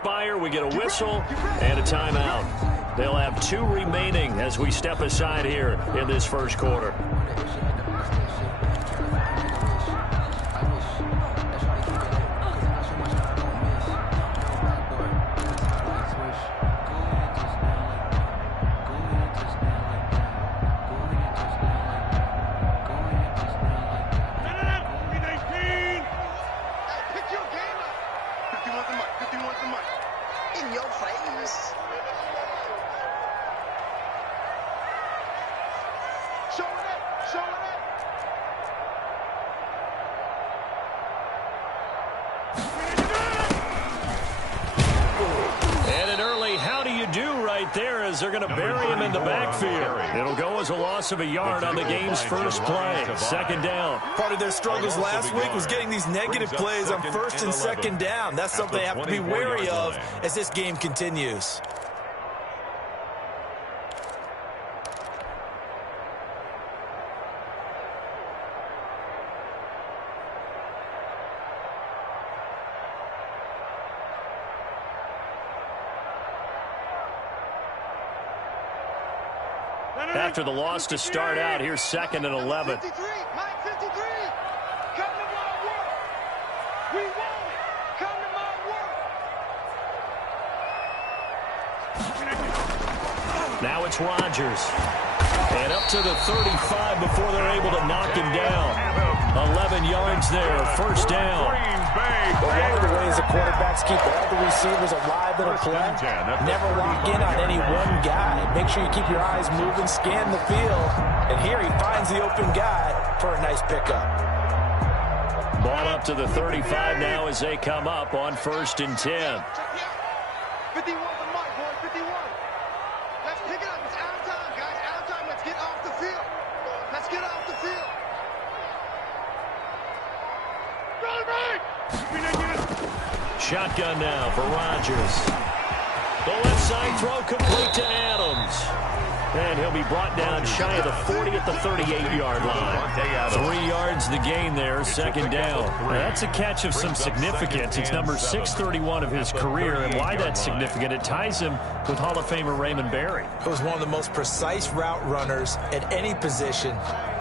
expire. We get a whistle and a timeout. They'll have 2 remaining as we step aside here in this first quarter. They're going to bury him in the backfield. It'll go as a loss of a yard on the game's first play. Second down. Part of their struggles last week was getting these negative plays on first and second down. That's something they have to be wary of as this game continues. After the loss to start out, here's 2nd and 11. 53, Mike 53. Come to my work. We want it. Come to my work. Now it's Rodgers. And up to the 35 before they're able to knock him down. 11 yards there, first down. But one of the ways the quarterbacks keep all the receivers alive in a play, never lock in on any one guy. Make sure you keep your eyes moving, scan the field. And here he finds the open guy for a nice pickup. Ball up to the 35 now as they come up on 1st and 10. 51 for Mike, boys, 51. Let's pick it up. It's out of time, guys. Out of time. Let's get off the field. Let's get off the field. Shotgun now for Rodgers. The left side throw complete to Adams. And he'll be brought down shy of the 40 at the 38-yard line. 3 yards the gain there, second down. Now, that's a catch of some significance. It's number 631 of his career, and why that's significant, it ties him with Hall of Famer Raymond Berry. It was one of the most precise route runners at any position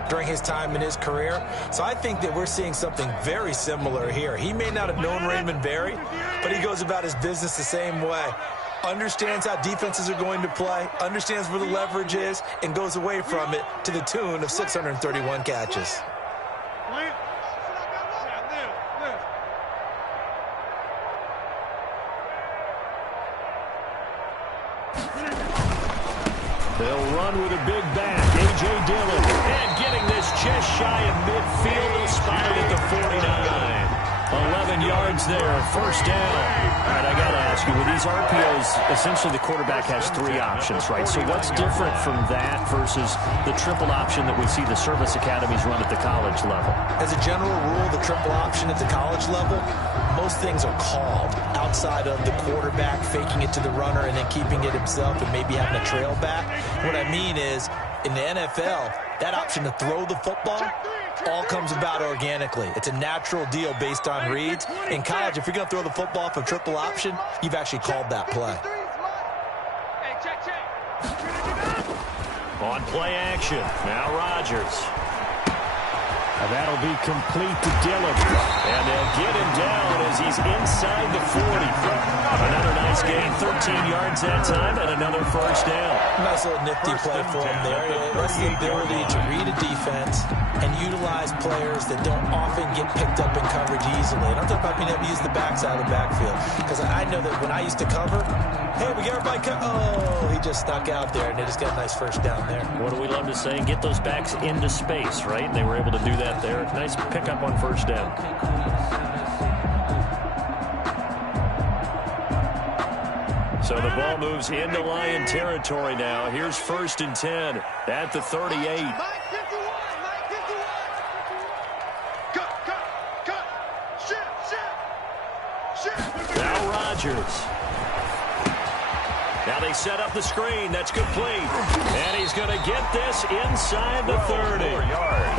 during his time in his career. So I think that we're seeing something very similar here. He may not have known Raymond Berry, but he goes about his business the same way. Understands how defenses are going to play, understands where the leverage is, and goes away from it to the tune of 631 catches. They'll run with a big back, A.J. Dillon. And getting this just shy of midfield, they'll spot it at the 49. 11 yards there, first down. All right, I got to ask you, with these RPOs, essentially the quarterback has 3 options, right? So what's different from that versus the triple option that we see the service academies run at the college level? As a general rule, the triple option at the college level, most things are called outside of the quarterback faking it to the runner and then keeping it himself and maybe having a trail back. What I mean is, in the NFL, that option to throw the football all comes about organically. It's a natural deal based on reads. In college, if you're going to throw the football for triple option, you've actually called that play. On play action, now Rodgers. And that'll be complete to Dillon. And they'll get him down as he's inside the 40. Another nice gain, 13 yards that time, and another first down. Nice little nifty play for him there. That's the ability to read a defense and utilize players that don't often get picked up in coverage easily. And I'm talking about being able to use the backside of the backfield. Because I know that when I used to cover, hey, we got everybody oh, he just snuck out there, and they just got a nice first down there. What do we love to say? Get those backs into space, right? And they were able to do that there. Nice pickup on first down. So the ball moves into Lion territory now. Here's 1st and 10 at the 38. Mike 51, Mike 51. Cut. Shift. Now Rodgers. Now they set up the screen. That's complete. And he's going to get this inside the 30.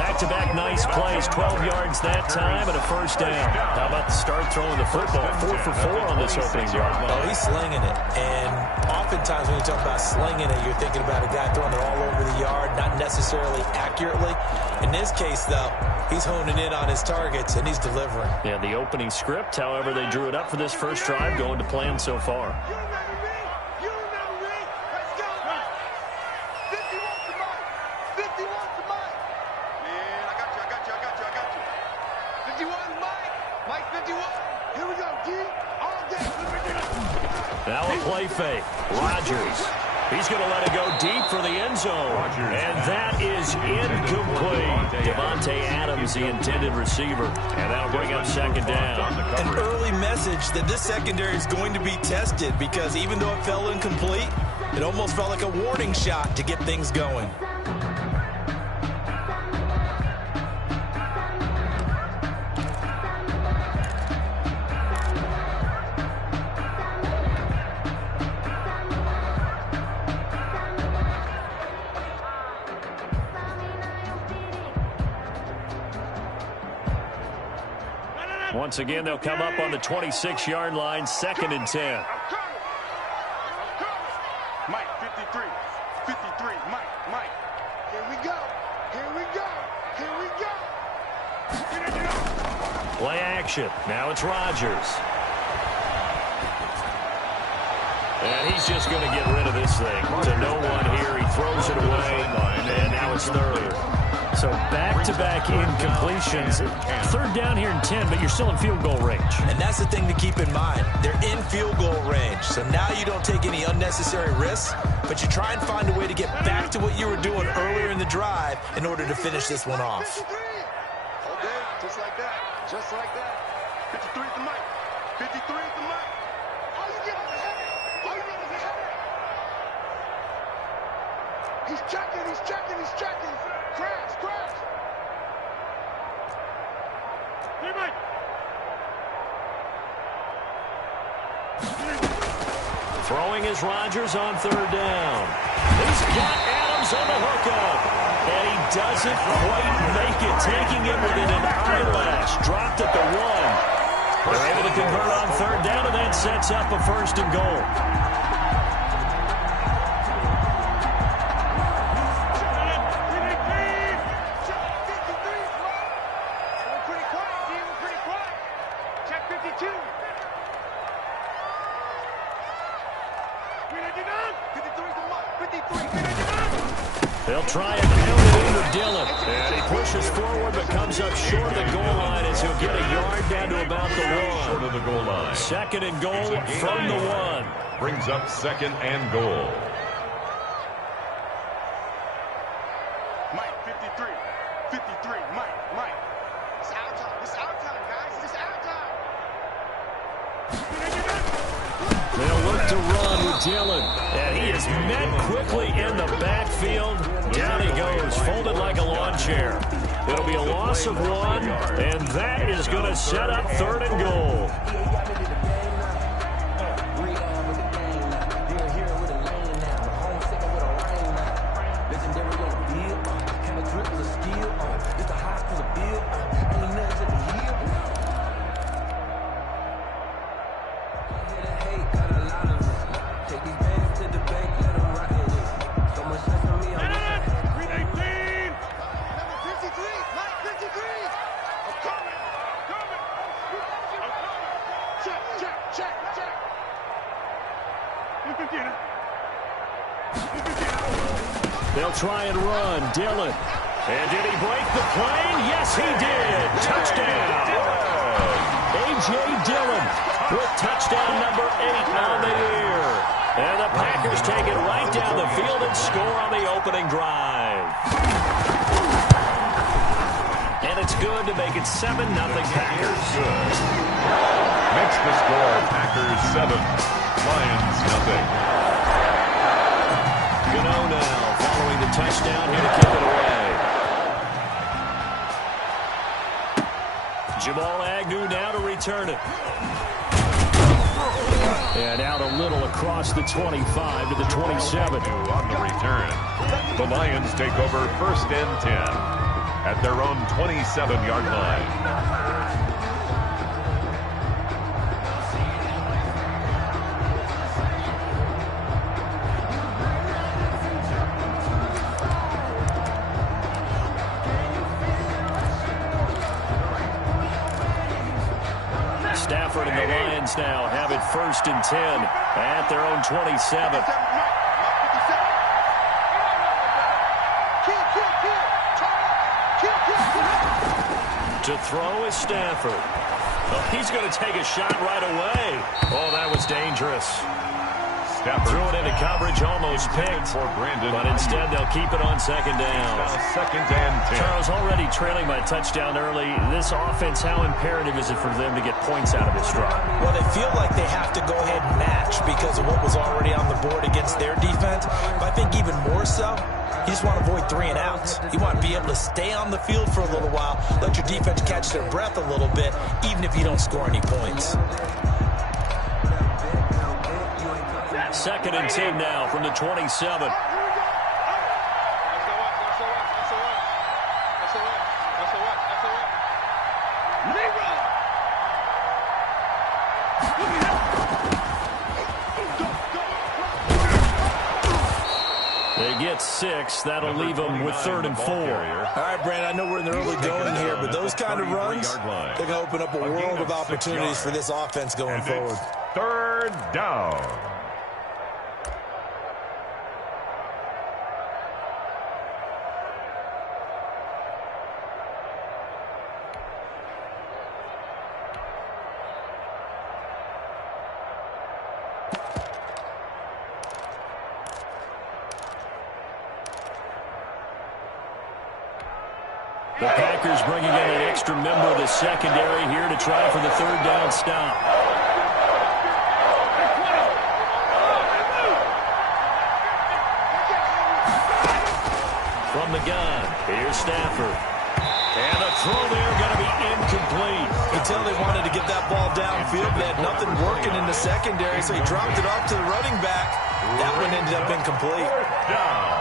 Back-to-back nice plays. 12 yards that time and a first down. How about the start throwing the football? 4 for 4 on this opening drive. Oh, he's slinging it. And oftentimes when you talk about slinging it, you're thinking about a guy throwing it all over the yard, not necessarily accurately. In this case, though, he's honing in on his targets, and he's delivering. Yeah, the opening script, however, they drew it up for this first drive, going to plan so far. Now a play fake. Rodgers. He's going to let it go deep for the end zone. And that is incomplete. Devontae Adams, the intended receiver. And that'll bring up second down. An early message that this secondary is going to be tested, because even though it fell incomplete, it almost felt like a warning shot to get things going. Once again, they'll come up on the 26-yard line, 2nd and 10. Mike, 53, 53, Mike. Here we go, here we go, here we go. Play action. Now it's Rodgers. And he's just going to get rid of this thing to no one here. He throws it away, and now it's 3rd. So back-to-back incompletions. 3rd down here in 10, but you're still in field goal range. And that's the thing to keep in mind. They're in field goal range. So now you don't take any unnecessary risks, but you try and find a way to get back to what you were doing earlier in the drive in order to finish this one off. 53. Okay, just like that. Just like that. 53 at the mic. 53 at the mic. All you get is a header. All you get is a header. He's checking, he's checking, he's checking. Crash, crash. Hey, Mike. Throwing is Rodgers on 3rd down. He's got Adams on the hookup. And he doesn't quite make it, taking him within an eyelash. Dropped at the 1. They're able to convert on 3rd down, and that sets up a 1st and goal. They'll try and pound it into Dillon. And he pushes forward but comes up short of the goal line as he'll get a yard down to about the 1. Short of the goal line. 2nd and goal from the 1. Brings up 2nd and goal. Mike, 53. 53, Mike. It's our time. It's our time, guys. It's our time. They'll look to run with Dillon. And he is met quickly in the backfield. Down he goes, folded like a lawn chair. It'll be a loss of 1, and that is going to set up 3rd and goal. They'll try and run. Dillon. And did he break the plane? Yes, he did. Touchdown. A.J. Dillon with touchdown number 8 on the year. And the Packers take it right down the field and score on the opening drive. And it's good to make it 7-0 Packers. Good. Makes the score Packers 7, Lions nothing. Gano now following the touchdown here to kick it away. Jamal Agnew now to return it. And out a little across the 25 to the 27. On the return, the Lions take over 1st and 10 at their own 27-yard line. Stafford and the Lions now have it 1st and 10 at their own 27. To throw is Stafford. Oh, he's going to take a shot right away. Oh, that was dangerous. Stafford threw it into coverage, almost picked. For Brandon, but instead they'll keep it on 2nd down. Now 2nd and 10. Charles, already trailing by a touchdown early. This offense, how imperative is it for them to get points out of this drive? Well, they feel like they have to go ahead and match because of what was already on the board against their defense. But I think even more so, you just want to avoid 3 and outs. You want to be able to stay on the field for a little while, let your defense catch their breath a little bit, even if you don't score any points. 2nd and 10 now from the 27. They get 6. That'll leave them with 3rd and 4. All right, Brandon, I know we're in the early going here, but those kind of runs, they're going to open up a world of opportunities for this offense going forward. 3rd down. The Packers bringing in an extra member of the secondary here to try for the 3rd down stop. From the gun, here's Stafford. And the throw there going to be incomplete. You can tell they wanted to get that ball downfield. They had nothing working in the secondary, so he dropped it off to the running back. That one ended up incomplete. 4th down.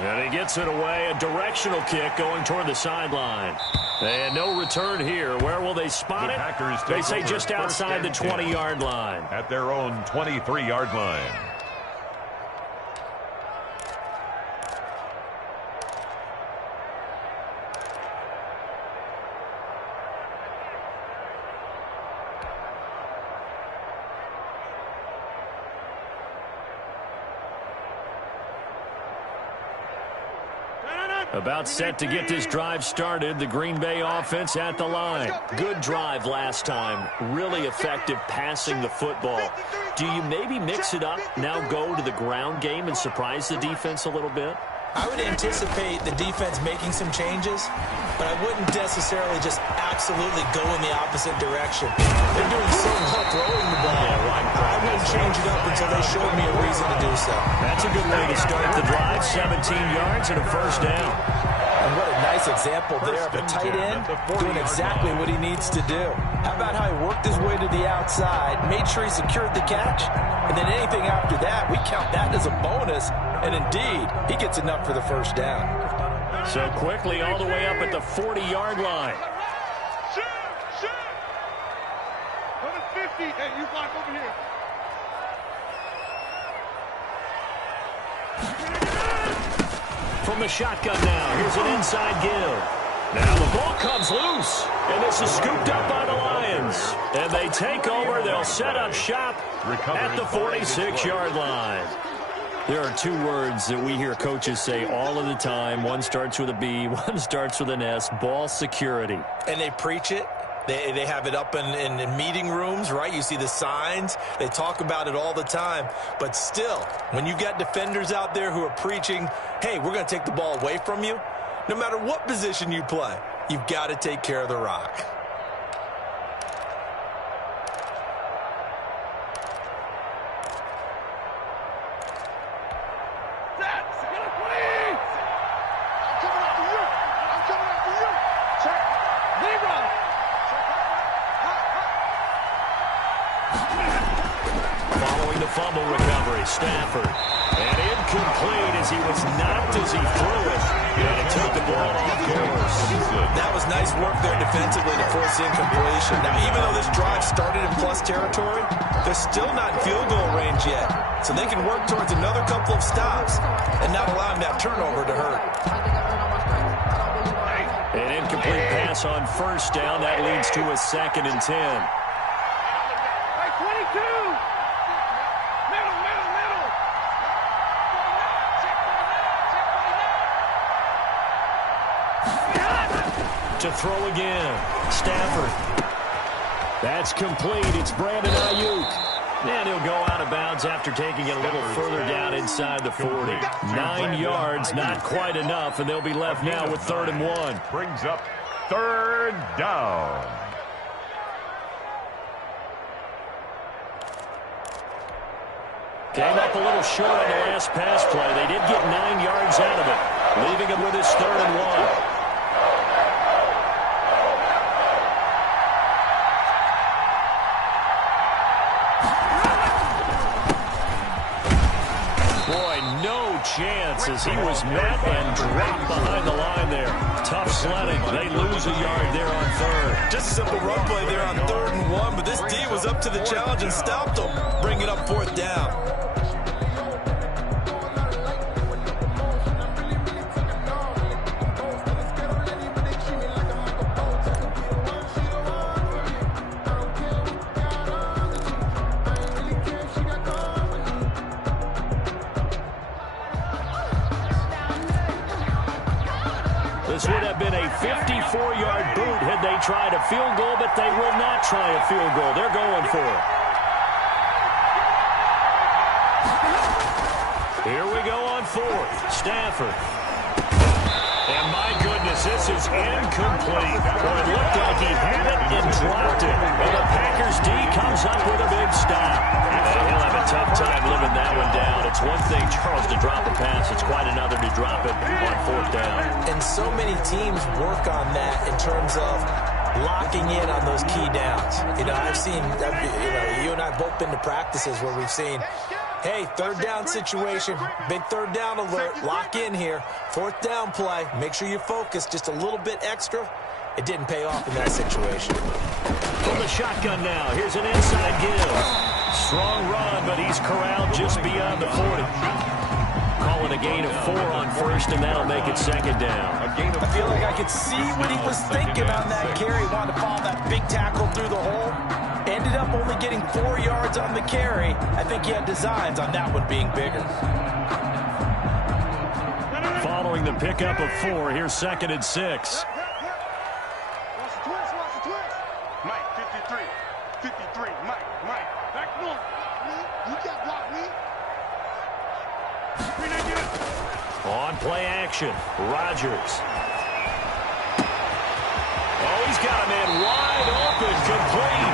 And he gets it away, a directional kick going toward the sideline. And no return here. Where will they spot it? They say just outside the 20-yard line. At their own 23-yard line. About set to get this drive started. The Green Bay offense at the line. Good drive last time. Really effective passing the football. Do you maybe mix it up, now go to the ground game and surprise the defense a little bit? I would anticipate the defense making some changes, but I wouldn't necessarily just absolutely go in the opposite direction. They're doing so well throwing the ball. I wouldn't change it up until they showed me a reason to do so. That's a good way to start the drive. 17 yards and a 1st down. And what a nice example there of a tight end doing exactly what he needs to do. How about how he worked his way to the outside, made sure he secured the catch, and then anything after that, we count that as a bonus. And indeed, he gets enough for the 1st down. So quickly all the way up at the 40-yard line. Shoot! Number 50. Hey, you block over here. From the shotgun now, here's an inside give. Now the ball comes loose, and this is scooped up by the Lions. And they take over. They'll set up shop at the 46-yard line. There are 2 words that we hear coaches say all of the time. One starts with a B, one starts with an S, ball security. And they preach it. They have it up in meeting rooms, right? You see the signs. They talk about it all the time. But still, when you've got defenders out there who are preaching, hey, we're going to take the ball away from you, no matter what position you play, you've got to take care of the rock. fumble recovery. Stafford. And incomplete as he was knocked as he threw it. And it took the ball off course. That was nice work there defensively to force incompletion. Now, even though this drive started in plus territory, they're still not in field goal range yet. So they can work towards another couple of stops and not allowing that turnover to hurt. An incomplete pass on first down. That leads to a 2nd and 10. Hey, 22! To throw again. Stafford. That's complete. It's Brandon Ayuk. And he'll go out of bounds after taking it a little further down inside the 40. 9 yards, not quite enough, and they'll be left now with 3rd and 1. Brings up 3rd down. Came up a little short on the last pass play. They did get 9 yards out of it, leaving him with his 3rd and 1. Chance as he was met and dropped behind the line there. Tough sledding. They lose a yard there on 3rd. Just a simple run play there on 3rd and 1, but this D was up to the challenge and stopped them, bringing up 4th down. This would have been a 54-yard boot had they tried a field goal, but they will not try a field goal. They're going for it. Here we go on 4th. Stafford. And my goodness, this is incomplete. Well, it looked like he had it and dropped it. And the Packers D comes up with a big stop. And he'll have a tough time living that one down. It's one thing, Charles, to drop a pass. It's quite another to drop it on 4th down. And so many teams work on that in terms of locking in on those key downs. You know, I've seen, you and I have both been to practices where we've seen, hey, 3rd down situation, big 3rd down alert, lock in here, 4th down play, make sure you focus just a little bit extra. It didn't pay off in that situation. From the shotgun now, here's an inside give. Strong run, but he's corralled just beyond the 40. Calling a gain of 4 on 1st, and that'll make it 2nd down. I feel like I could see what he was thinking on that carry. Wanted to follow that big tackle through the hole. Ended up only getting 4 yards on the carry. I think he had designs on that one being bigger. Following the pickup of 4, here's 2nd and 6. Watch the twist. Mike, 53. 53. Mike. Back north. You can't block me. On play action, Rodgers. Oh, he's got a man wide open, complete.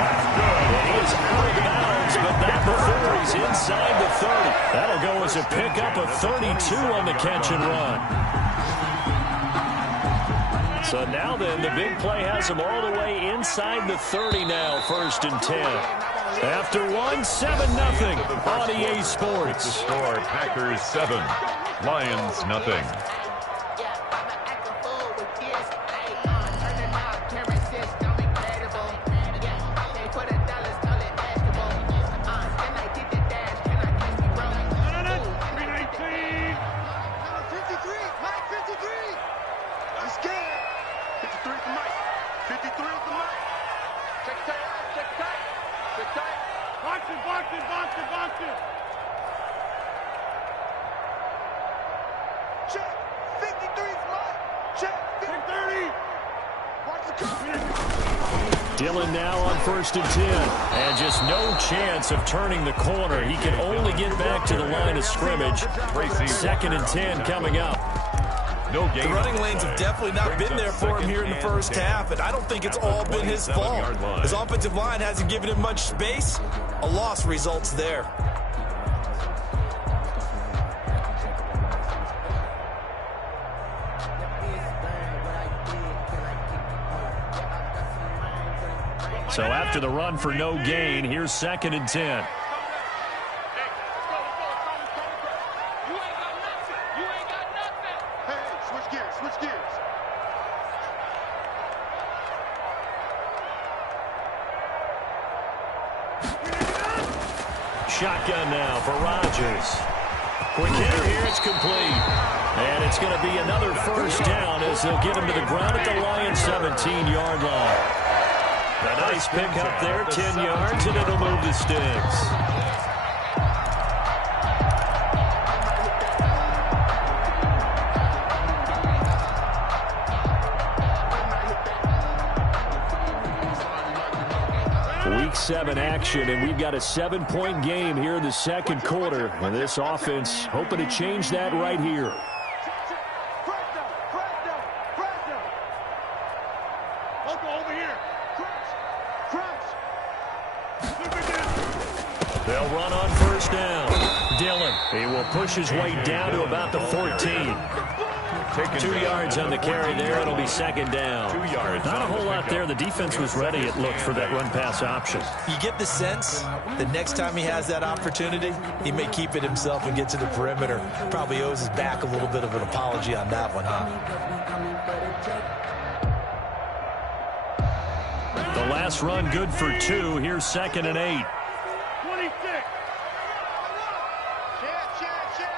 And he is out of bounds, but not before he's inside the 30. That'll go as a pickup of 32 on the catch and run. So now then, the big play has him all the way inside the 30 now, 1st and 10. After 7-0 on EA Sports. The score, Packers 7, Lions nothing. Dillon now on 1st and 10. And just no chance of turning the corner. He can only get back to the line of scrimmage. 2nd and 10 coming up. The running lanes have definitely not been there for him here in the first half, and I don't think it's all been his fault. His offensive line hasn't given him much space. A loss results there. So after the run for no gain, here's 2nd and 10. shotgun now for Rodgers. Quick hitter here, it's complete. And it's going to be another first down as they'll get him to the ground at the Lions' 17-yard line. A nice pick up there, 10 yards, and it'll move the sticks. Week 7 action, and we've got a 7-point game here in the second quarter. And this offense hoping to change that right here. They'll run on first down. Dillon, he will push his way down to about the 14. 2 yards on the carry there. It'll be second down. 2 yards. Not a whole lot there. The defense was ready, it looked, for that run-pass option. You get the sense that next time he has that opportunity, he may keep it himself and get to the perimeter. Probably owes his back a little bit of an apology on that one, huh? The last run good for 2. Here's 2nd and 8. 26. Check.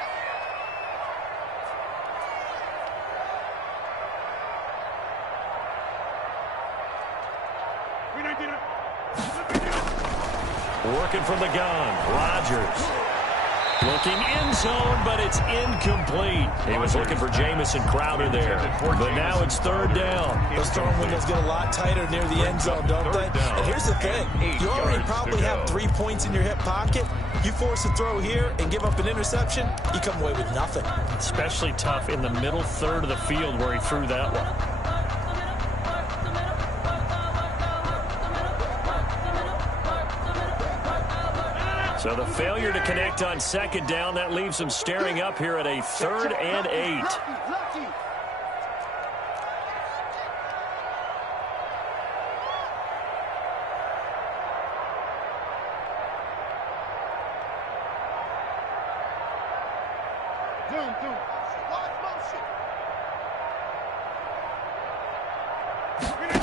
Working from the gun. Rodgers. Looking end zone, but it's incomplete. He was looking for Jamison Crowder there. But now it's third down. Those throwing windows get a lot tighter near the end zone, don't they? And here's the thing. You already probably have 3 points in your hip pocket. You force a throw here and give up an interception, you come away with nothing. Especially tough in the middle third of the field where he threw that one. So the failure to connect on second down, that leaves them staring up here at a 3rd and 8.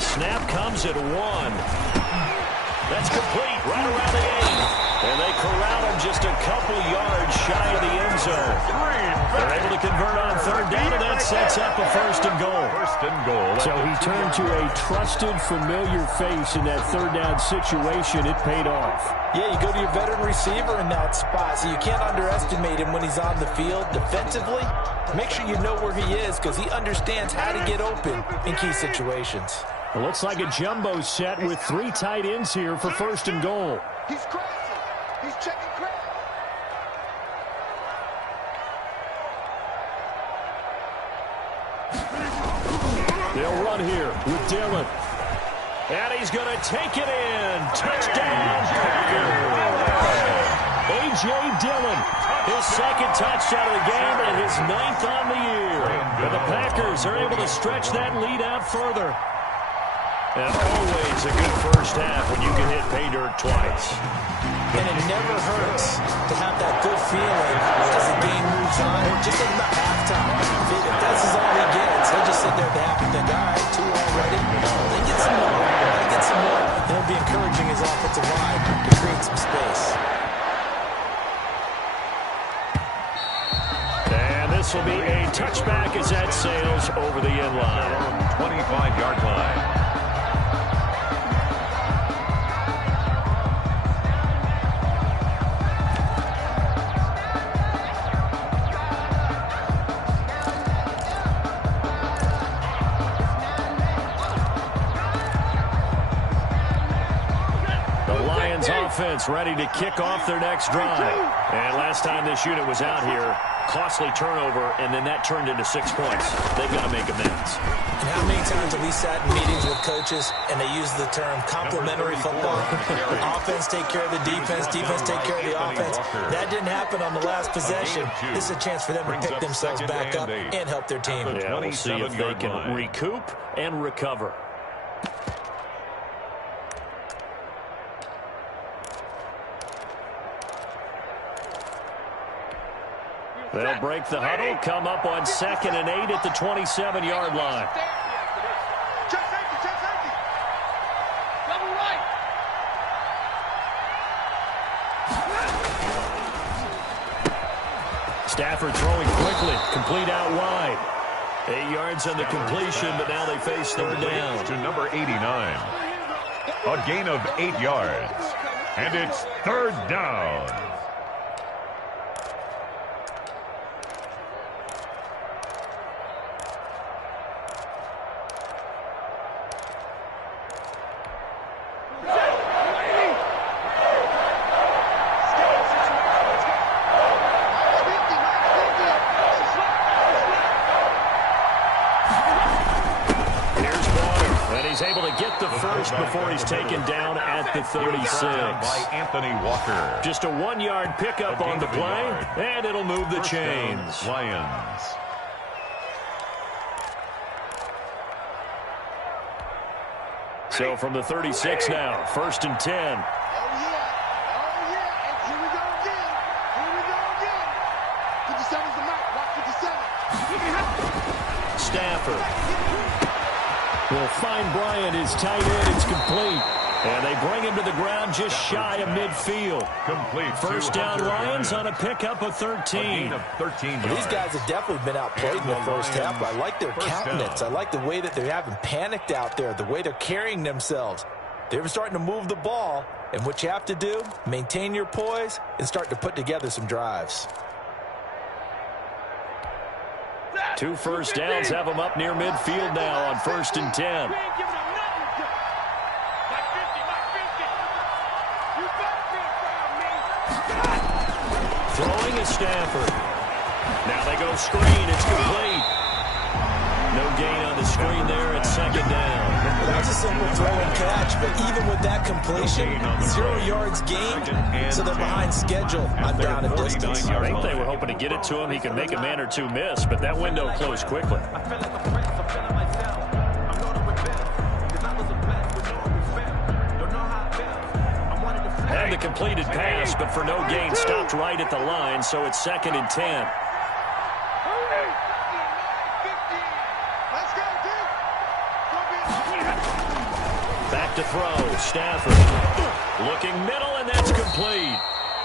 Snap comes at 1. That's complete right around the 8. And they corral him just a couple yards shy of the end zone. They're able to convert on third down, and that sets up a 1st and goal. So he turned to a trusted, familiar face in that third down situation. It paid off. Yeah, you go to your veteran receiver in that spot, so you can't underestimate him when he's on the field defensively. Make sure you know where he is because he understands how to get open in key situations. It looks like a jumbo set with 3 tight ends here for 1st and goal. He's crazy. He's checking crazy. They'll run here with Dillon. And he's going to take it in. Touchdown, Packers. A.J. Dillon, his 2nd touchdown of the game and his 9th on the year. And the Packers are able to stretch that lead out further. And always a good first half when you can hit pay dirt twice. And it never hurts to have that good feeling as the game moves on. Just think about halftime. If this is all he gets, he'll just sit there at the half and think, all right, 2 already. They get some more. They get some more. And he'll be encouraging his offensive line to create some space. And this will be a touchback as that sails over the end line. 25-yard line. Offense ready to kick off their next drive. And last time this unit was out here, costly turnover, and then that turned into 6 points. They've got to make amends. And how many times have we sat in meetings with coaches and they use the term complementary football? Offense take care of the defense, defense take care of the offense. That didn't happen on the last possession. This is a chance for them to pick themselves back up and help their team. Yeah, we'll see if they can recoup and recover. They'll break the huddle, come up on 2nd and 8 at the 27-yard line. Check safety. Double right. Stafford throwing quickly. Complete out wide. 8 yards on the completion, but now they face third down. To number 89. A gain of 8 yards. And it's third down. He's able to get the first before he's taken down at the 36. By Anthony Walker. Just a 1-yard pickup on the play, and it'll move the chains. Lions. So from the 36 now, 1st and 10. Oh, yeah. Oh, yeah. And here we go again. Here we go again. 57's the mark. Watch 57. Stafford will find Bryant, his tight end. It's complete. And they bring him to the ground just shy of midfield. Complete. First down, Lions on a pickup of 13. Of 13 well, these guys have definitely been outplayed in the first half. I like their countenance. I like the way that they haven't panicked out there, the way they're carrying themselves. They're starting to move the ball. And what you have to do, maintain your poise and start to put together some drives. 2 first downs have them up near midfield now on 1st and 10. Throwing is Stafford. Now they go screen. It's complete. No gain on the screen there. It's 2nd down. That's a simple throw and catch, but even with that completion, 0 yards gained, so they're behind schedule on down and distance. I think they were hoping to get it to him. He could make a man or two miss, but that window closed quickly. And the completed pass, but for no gain, stopped right at the line, so it's 2nd and 10. Back to throw. Stafford looking middle, and that's complete.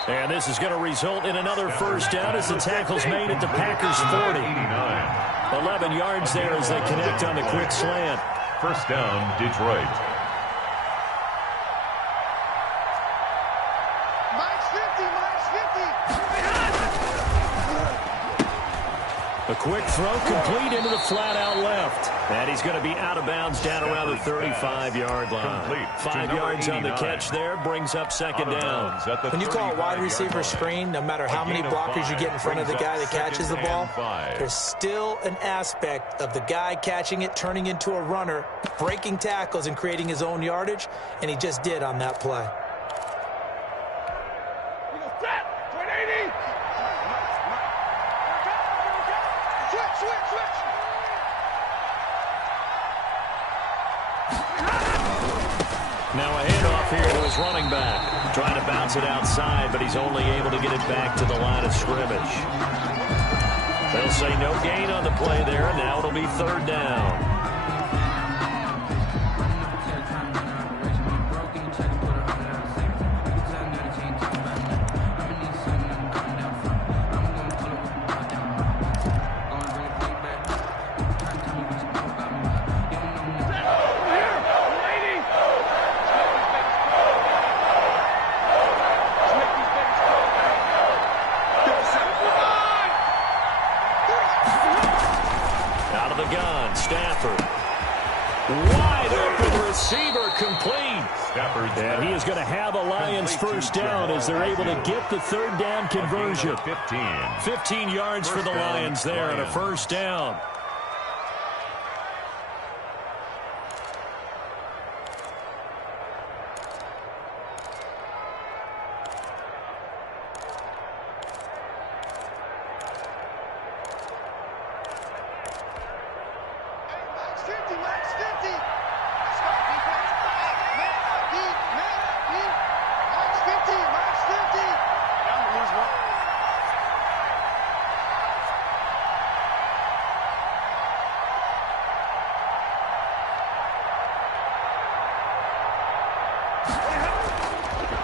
And this is going to result in another first down as the tackle's made at the Packers' 40. 11 yards there as they connect on the quick slant. First down, Detroit. A quick throw complete into the flat out left. And he's going to be out of bounds down around the 35-yard line. 5 yards on the catch there, brings up 2nd down. When you call a wide receiver screen, no matter how many blockers you get in front of the guy that catches the ball, there's still an aspect of the guy catching it, turning into a runner, breaking tackles and creating his own yardage, and he just did on that play. Now a handoff here to his running back. Trying to bounce it outside, but he's only able to get it back to the line of scrimmage. They'll say no gain on the play there, and now it'll be 3rd down. Stafford. Wide open receiver complete. And he is going to have a Lions first down as they're able to get the 3rd down conversion. 15 yards for the Lions there on a first down.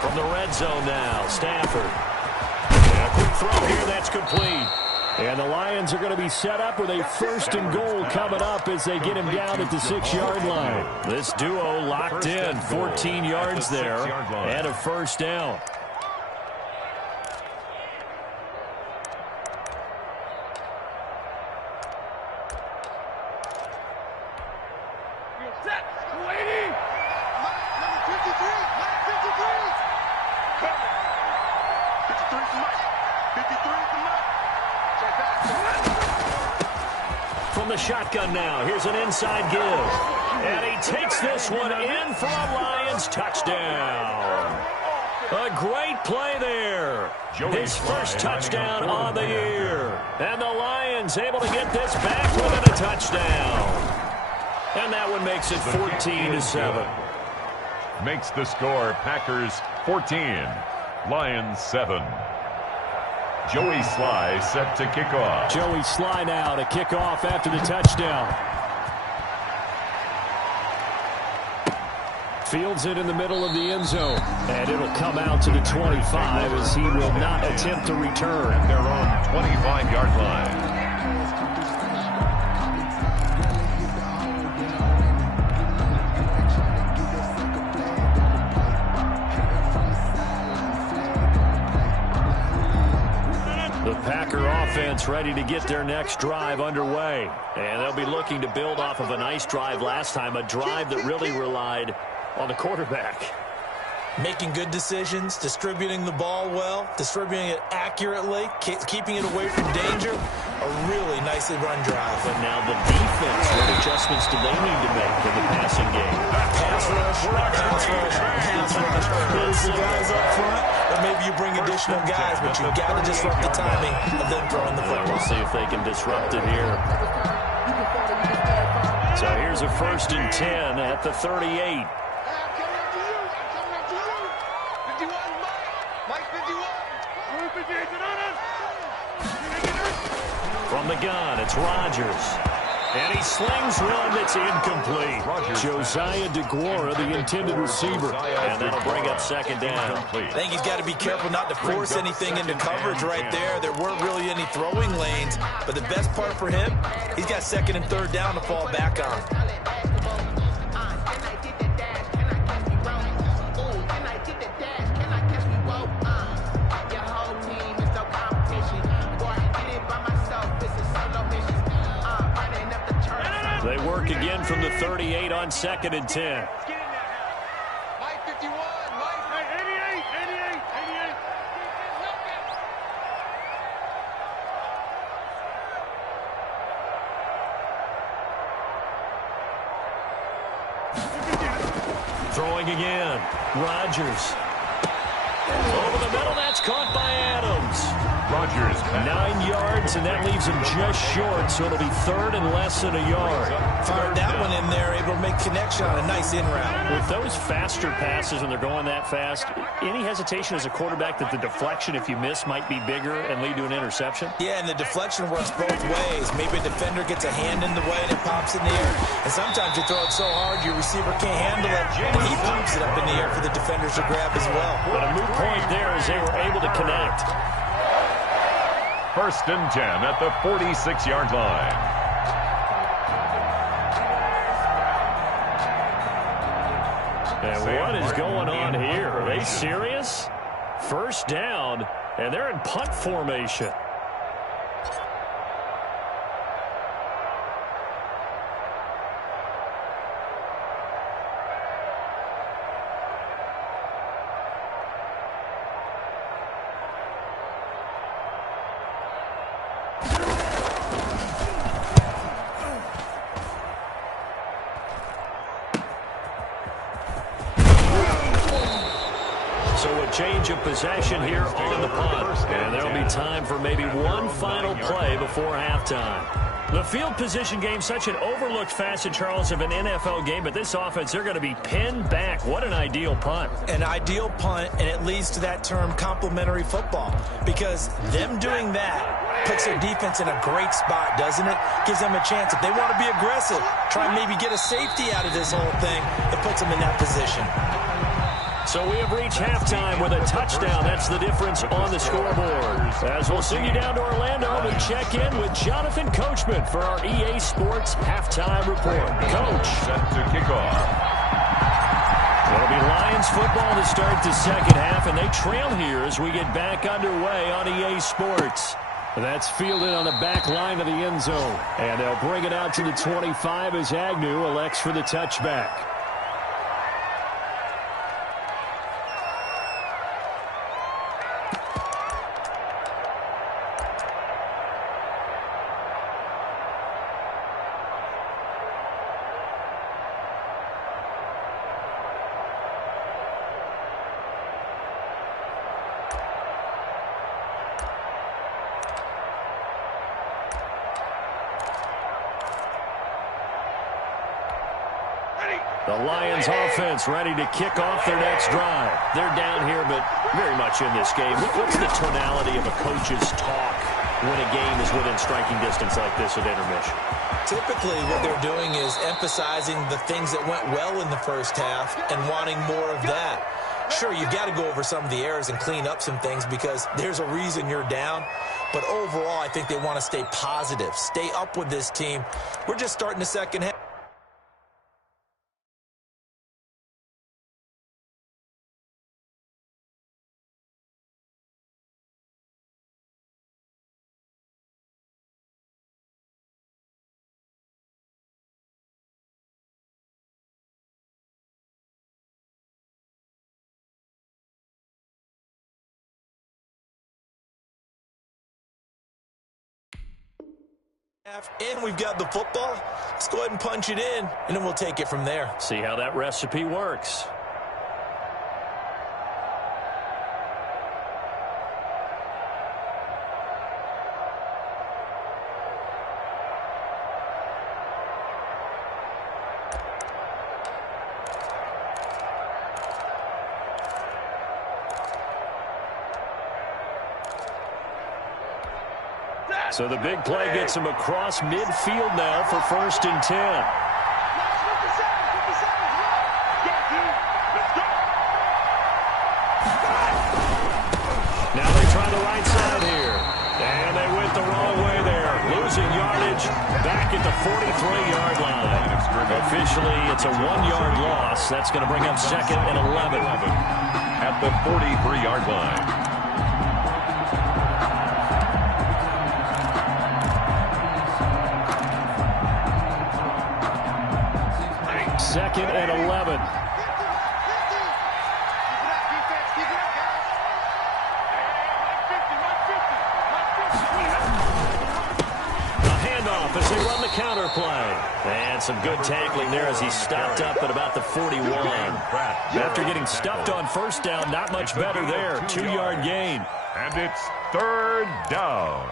From the red zone now, Stafford. And a quick throw here, that's complete. And the Lions are going to be set up with a 1st and goal coming up as they get him down at the 6-yard line. This duo locked in, 14 yards there, and a 1st down. From the shotgun now, here's an inside give. And he takes this one in for a Lions touchdown. A great play there. His first touchdown on the year. And the Lions able to get this back within a touchdown. And that one makes it 14-7. Makes the score Packers 14, Lions 7. Joey Sly set to kick off. Joey Sly now to kick off after the touchdown. Fields it in the middle of the end zone. And it'll come out to the 25 as he will not attempt to return. At their own 25-yard line. Packer offense ready to get their next drive underway. And they'll be looking to build off of a nice drive last time, a drive that really relied on the quarterback. Making good decisions, distributing the ball well, distributing it accurately, keeping it away from danger. A really nicely run drive. But now the defense, what adjustments do they need to make in the passing game? Pass rush, pass rush, pass rush. Lose the guys up front, or maybe you bring additional guys, but you've got to disrupt the timing of them throwing the football. We'll see if they can disrupt it here. So here's a 1st and 10 at the 38. From the gun, it's Rodgers. And he slings one that's incomplete. Josiah DeGuara, the intended receiver. And that'll bring up 2nd down. I think he's got to be careful not to force anything into coverage right there. There weren't really any throwing lanes. But the best part for him, he's got 2nd and 3rd down to fall back on. They work again from the 38 on 2nd and 10. Mike 51, Mike 88. Throwing again. Rodgers. Over the middle, that's caught by Adams. Rodgers 9 yards, and that leaves him just short, so it'll be 3rd and less than a yard. Fired that one in there, able to make connection on a nice in route. With those faster passes, when they're going that fast, any hesitation as a quarterback that the deflection, if you miss, might be bigger and lead to an interception? Yeah, and the deflection works both ways. Maybe a defender gets a hand in the way and it pops in the air. And sometimes you throw it so hard your receiver can't handle it, and he pops it up in the air for the defenders to grab as well. But a moot point there as they were able to connect. 1st and 10 at the 46-yard line. And what is going on here? Are they serious? 1st down, and they're in punt formation. Change of possession here on the punt. And there'll be time for maybe one final play before halftime. The field position game, such an overlooked facet, Charles, of an NFL game, but this offense, they're going to be pinned back. What an ideal punt. An ideal punt, and it leads to that term complementary football, because them doing that puts their defense in a great spot, doesn't it? Gives them a chance. If they want to be aggressive, try and maybe get a safety out of this whole thing, it puts them in that position. So we have reached halftime with a touchdown. That's the difference on the scoreboard. As we'll send you down to Orlando, we check in with Jonathan Coachman for our EA Sports Halftime Report. Coach. Set to kick off. It'll be Lions football to start the second half, and they trail here as we get back underway on EA Sports. That's fielded on the back line of the end zone. And they'll bring it out to the 25 as Agnew elects for the touchback. The Lions offense ready to kick off their next drive. They're down here, but very much in this game. What's the tonality of a coach's talk when a game is within striking distance like this at intermission? Typically, what they're doing is emphasizing the things that went well in the first half and wanting more of that. Sure, you've got to go over some of the errors and clean up some things because there's a reason you're down. But overall, I think they want to stay positive, stay up with this team. We're just starting the second half. And we've got the football. Let's go ahead and punch it in, and then we'll take it from there. See how that recipe works. So the big play gets him across midfield now for 1st and 10. Now they try the right side here. And they went the wrong way there. Losing yardage back at the 43-yard line. Officially, it's a 1-yard loss. That's going to bring up 2nd and 11. At the 43-yard line. Second and 11. A handoff as they run the counter play. And some good tackling there as he stopped up at about the 41. After getting stuffed on 1st down, not much better there. 2-yard gain. And it's 3rd down.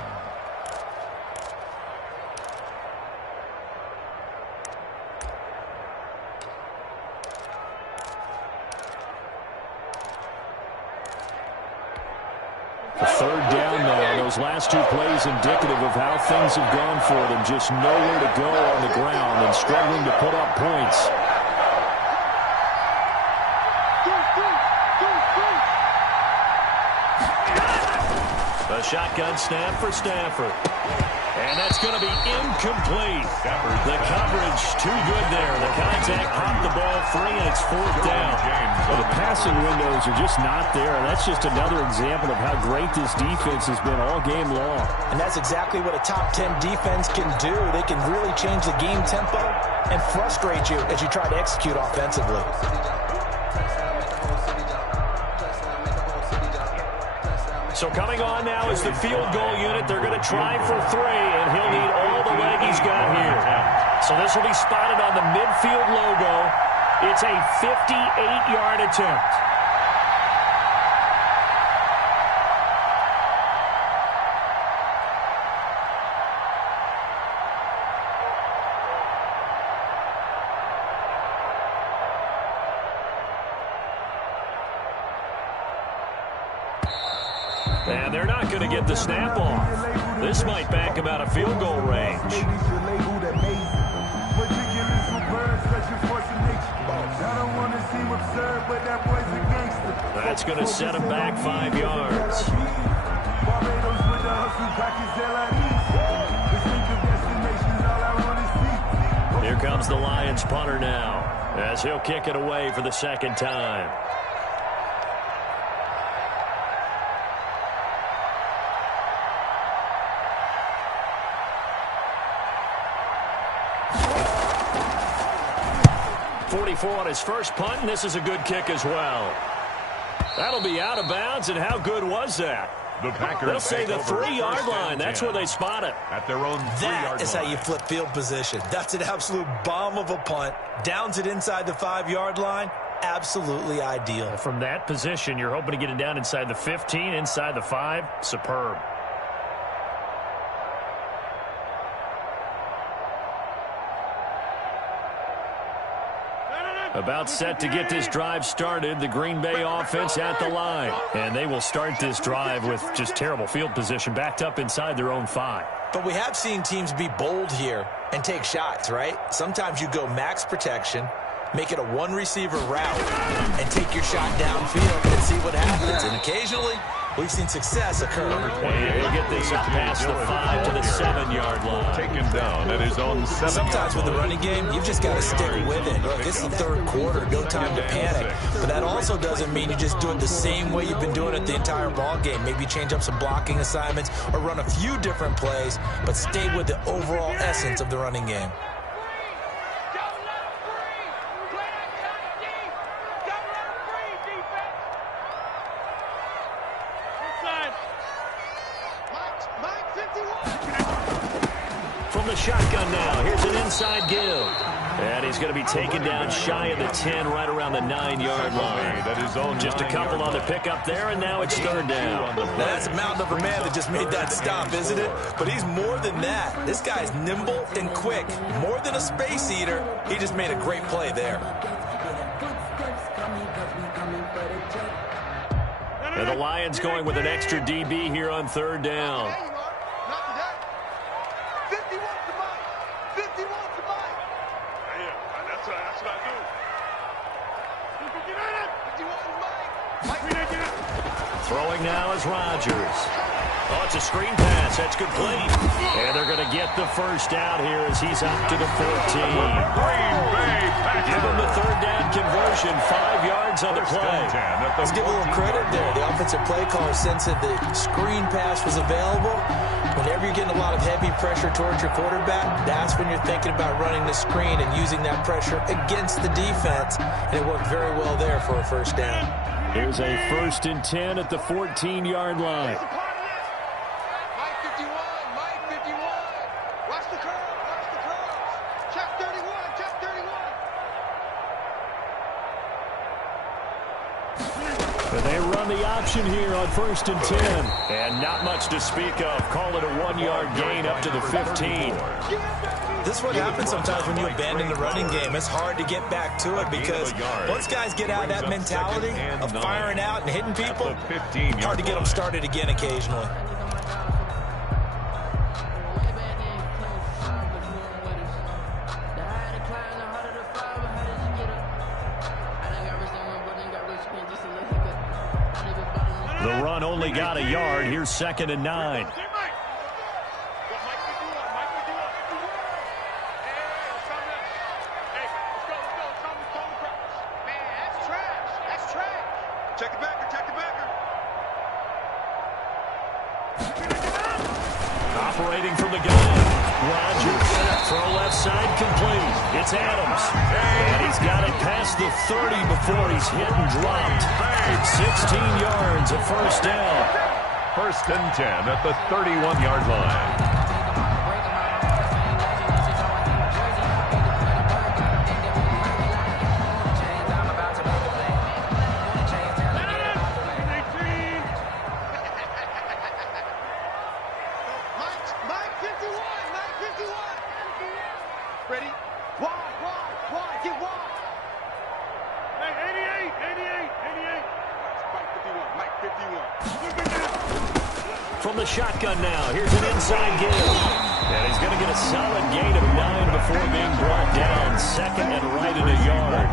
The 3rd down now. Those last 2 plays indicative of how things have gone for them. Just nowhere to go on the ground and struggling to put up points. The shotgun snap for Stafford. And that's going to be incomplete. The coverage too good there. The contact popped the ball free, and it's 4th down. Well, the passing windows are just not there. And that's just another example of how great this defense has been all game long. And that's exactly what a top 10 defense can do. They can really change the game tempo and frustrate you as you try to execute offensively. So coming on now is the field goal unit. They're going to try for 3, and he'll need all the leg he's got here. So this will be spotted on the midfield logo. It's a 58-yard attempt. And they're not going to get the snap off. This might back him out of field goal range. I don't want to seem absurd, but that boy's a gangster. That's going to set him back 5 yards. Here comes the Lions punter now, as he'll kick it away for the second time. On his first punt, and this is a good kick as well. That'll be out of bounds, and how good was that? The Packers. They'll say the 3-yard line. That's where they spot it. At their own 3-yard line. That is how you flip field position. That's an absolute bomb of a punt. Downs it inside the 5-yard line. Absolutely ideal. From that position, you're hoping to get it down inside the 15, inside the 5. Superb. About set to get this drive started, the Green Bay offense at the line. And they will start this drive with just terrible field position, backed up inside their own 5. But we have seen teams be bold here and take shots, right? Sometimes you go max protection, make it a one-receiver route, and take your shot downfield and see what happens. And occasionally, we've seen success occur. He'll get this up past the 5 to the 7-yard line. Taken down at his own 7-yard line. Sometimes with the running game, you've just got to stick with it. Look, it's the third quarter, no time to panic. But that also doesn't mean you just do it the same way you've been doing it the entire ball game. Maybe change up some blocking assignments or run a few different plays, but stay with the overall essence of the running game. From the shotgun now, here's an inside give. And he's going to be taken down shy of the 10, right around the 9-yard line. Just a couple on the pickup there, and now it's third down. Now that's a mountain of a man that just made that stop, isn't it? But he's more than that. This guy's nimble and quick. More than a space eater, he just made a great play there. And the Lions going with an extra DB here on third down. Throwing now is Rodgers. Oh, it's a screen pass. That's complete. And they're going to get the first out here as he's up to the 14. Give him the third down conversion. 5 yards on the play. Let's give a little credit there. The offensive play caller sensed that the screen pass was available. Whenever you're getting a lot of heavy pressure towards your quarterback, that's when you're thinking about running the screen and using that pressure against the defense. And it worked very well there for a first down. Here's a 1st and 10 at the 14-yard line. Mike 51, Mike 51. Watch the curve, watch the curves. Check 31, check 31. But they run the option here on 1st and 10. And not much to speak of. Call it a 1-yard gain up to the 15. This is what happens sometimes when you abandon the running game. It's hard to get back to it because once guys get out of that mentality of firing out and hitting people, hard to get them started again occasionally. The run only got a yard. Here's 2nd and 9. Operating from the gun, Rodgers. Throw left side complete. It's Adams. And he's got it past the 30 before he's hit and dropped. 16 yards, a first down. 1st and 10 at the 31-yard line. From the shotgun now, here's an inside give. And he's going to get a solid gain of 9 before being brought down. 2nd and right at a yard.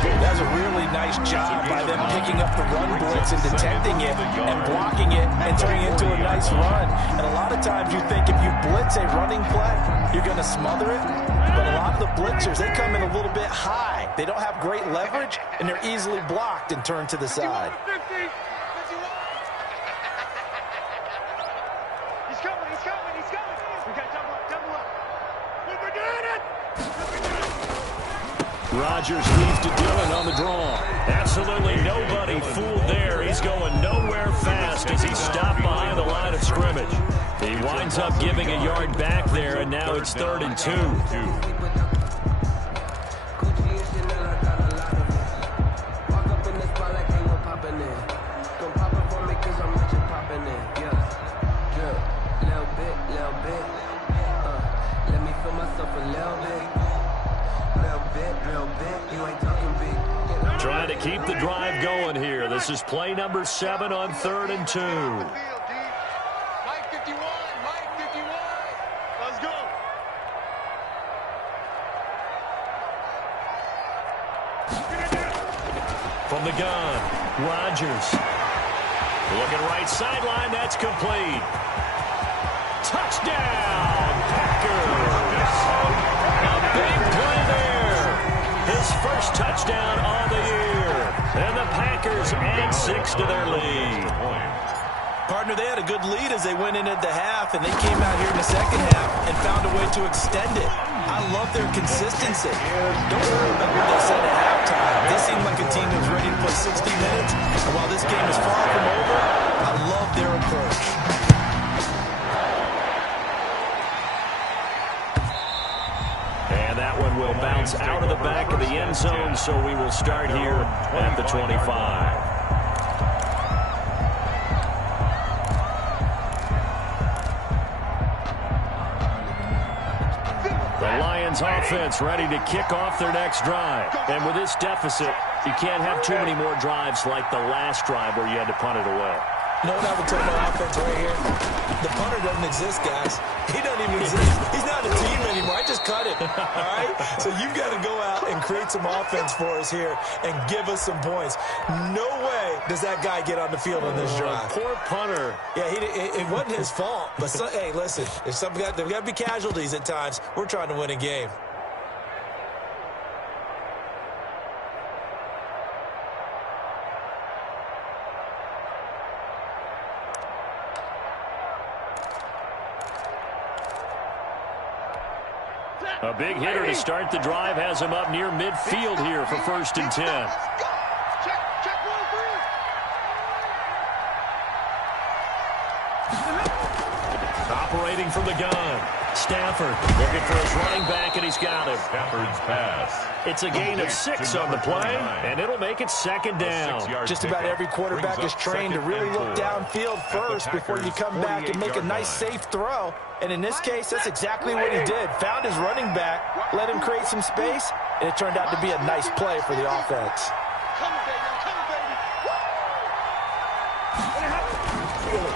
That's a really nice job by them picking up the run blitz and detecting it and blocking it and turning it into a nice run. And a lot of times you think if you blitz a running play, you're going to smother it. But a lot of the blitzers, they come in a little bit high. They don't have great leverage, and they're easily blocked and turned to the side. He's coming. We got double up. We're doing it. Rodgers leads to Dillon on the draw. Absolutely nobody fooled there. He's going nowhere fast as he stopped behind the line of scrimmage. He winds up giving a yard back there, and now it's 3rd and 2. Trying to keep the drive going here. This is play number 7 on 3rd and 2. Mike 51. Let's go. From the gun, Rodgers. Looking right sideline, that's complete. Touchdown, Packers. A big play there. His first touchdown on the year. And the Packers add 6 to their lead. Partner, they had a good lead as they went into the half, and they came out here in the second half and found a way to extend it. I love their consistency. Don't worry about what they said at halftime. They seemed like a team that was ready to play 60 minutes, and while this game is far from over, I love their approach. And that one will bounce out of the back of the end zone, so we will start here at the 25. Offense ready to kick off their next drive. And with this deficit, you can't have too many more drives like the last drive where you had to punt it away. You know what I would tell my offense right here? The punter doesn't exist, guys. He doesn't even exist. He's not a team anymore. I just cut him. All right? So you've got to go out and create some offense for us here and give us some points. No way does that guy get on the field on this drive. Poor punter. Yeah, it wasn't his fault. But, hey, listen, there's got to be casualties at times. We're trying to win a game. A big hitter to start the drive has him up near midfield here for 1st and 10. Check 1-3. Operating from the gun. Stafford looking for his running back, and he's got him. Stafford's pass. It's a gain of 6 on the play, and it'll make it 2nd down. Just about every quarterback is trained to really look downfield first before you come back and make a nice, safe throw. And in this case, that's exactly what he did. Found his running back, let him create some space, and it turned out to be a nice play for the offense.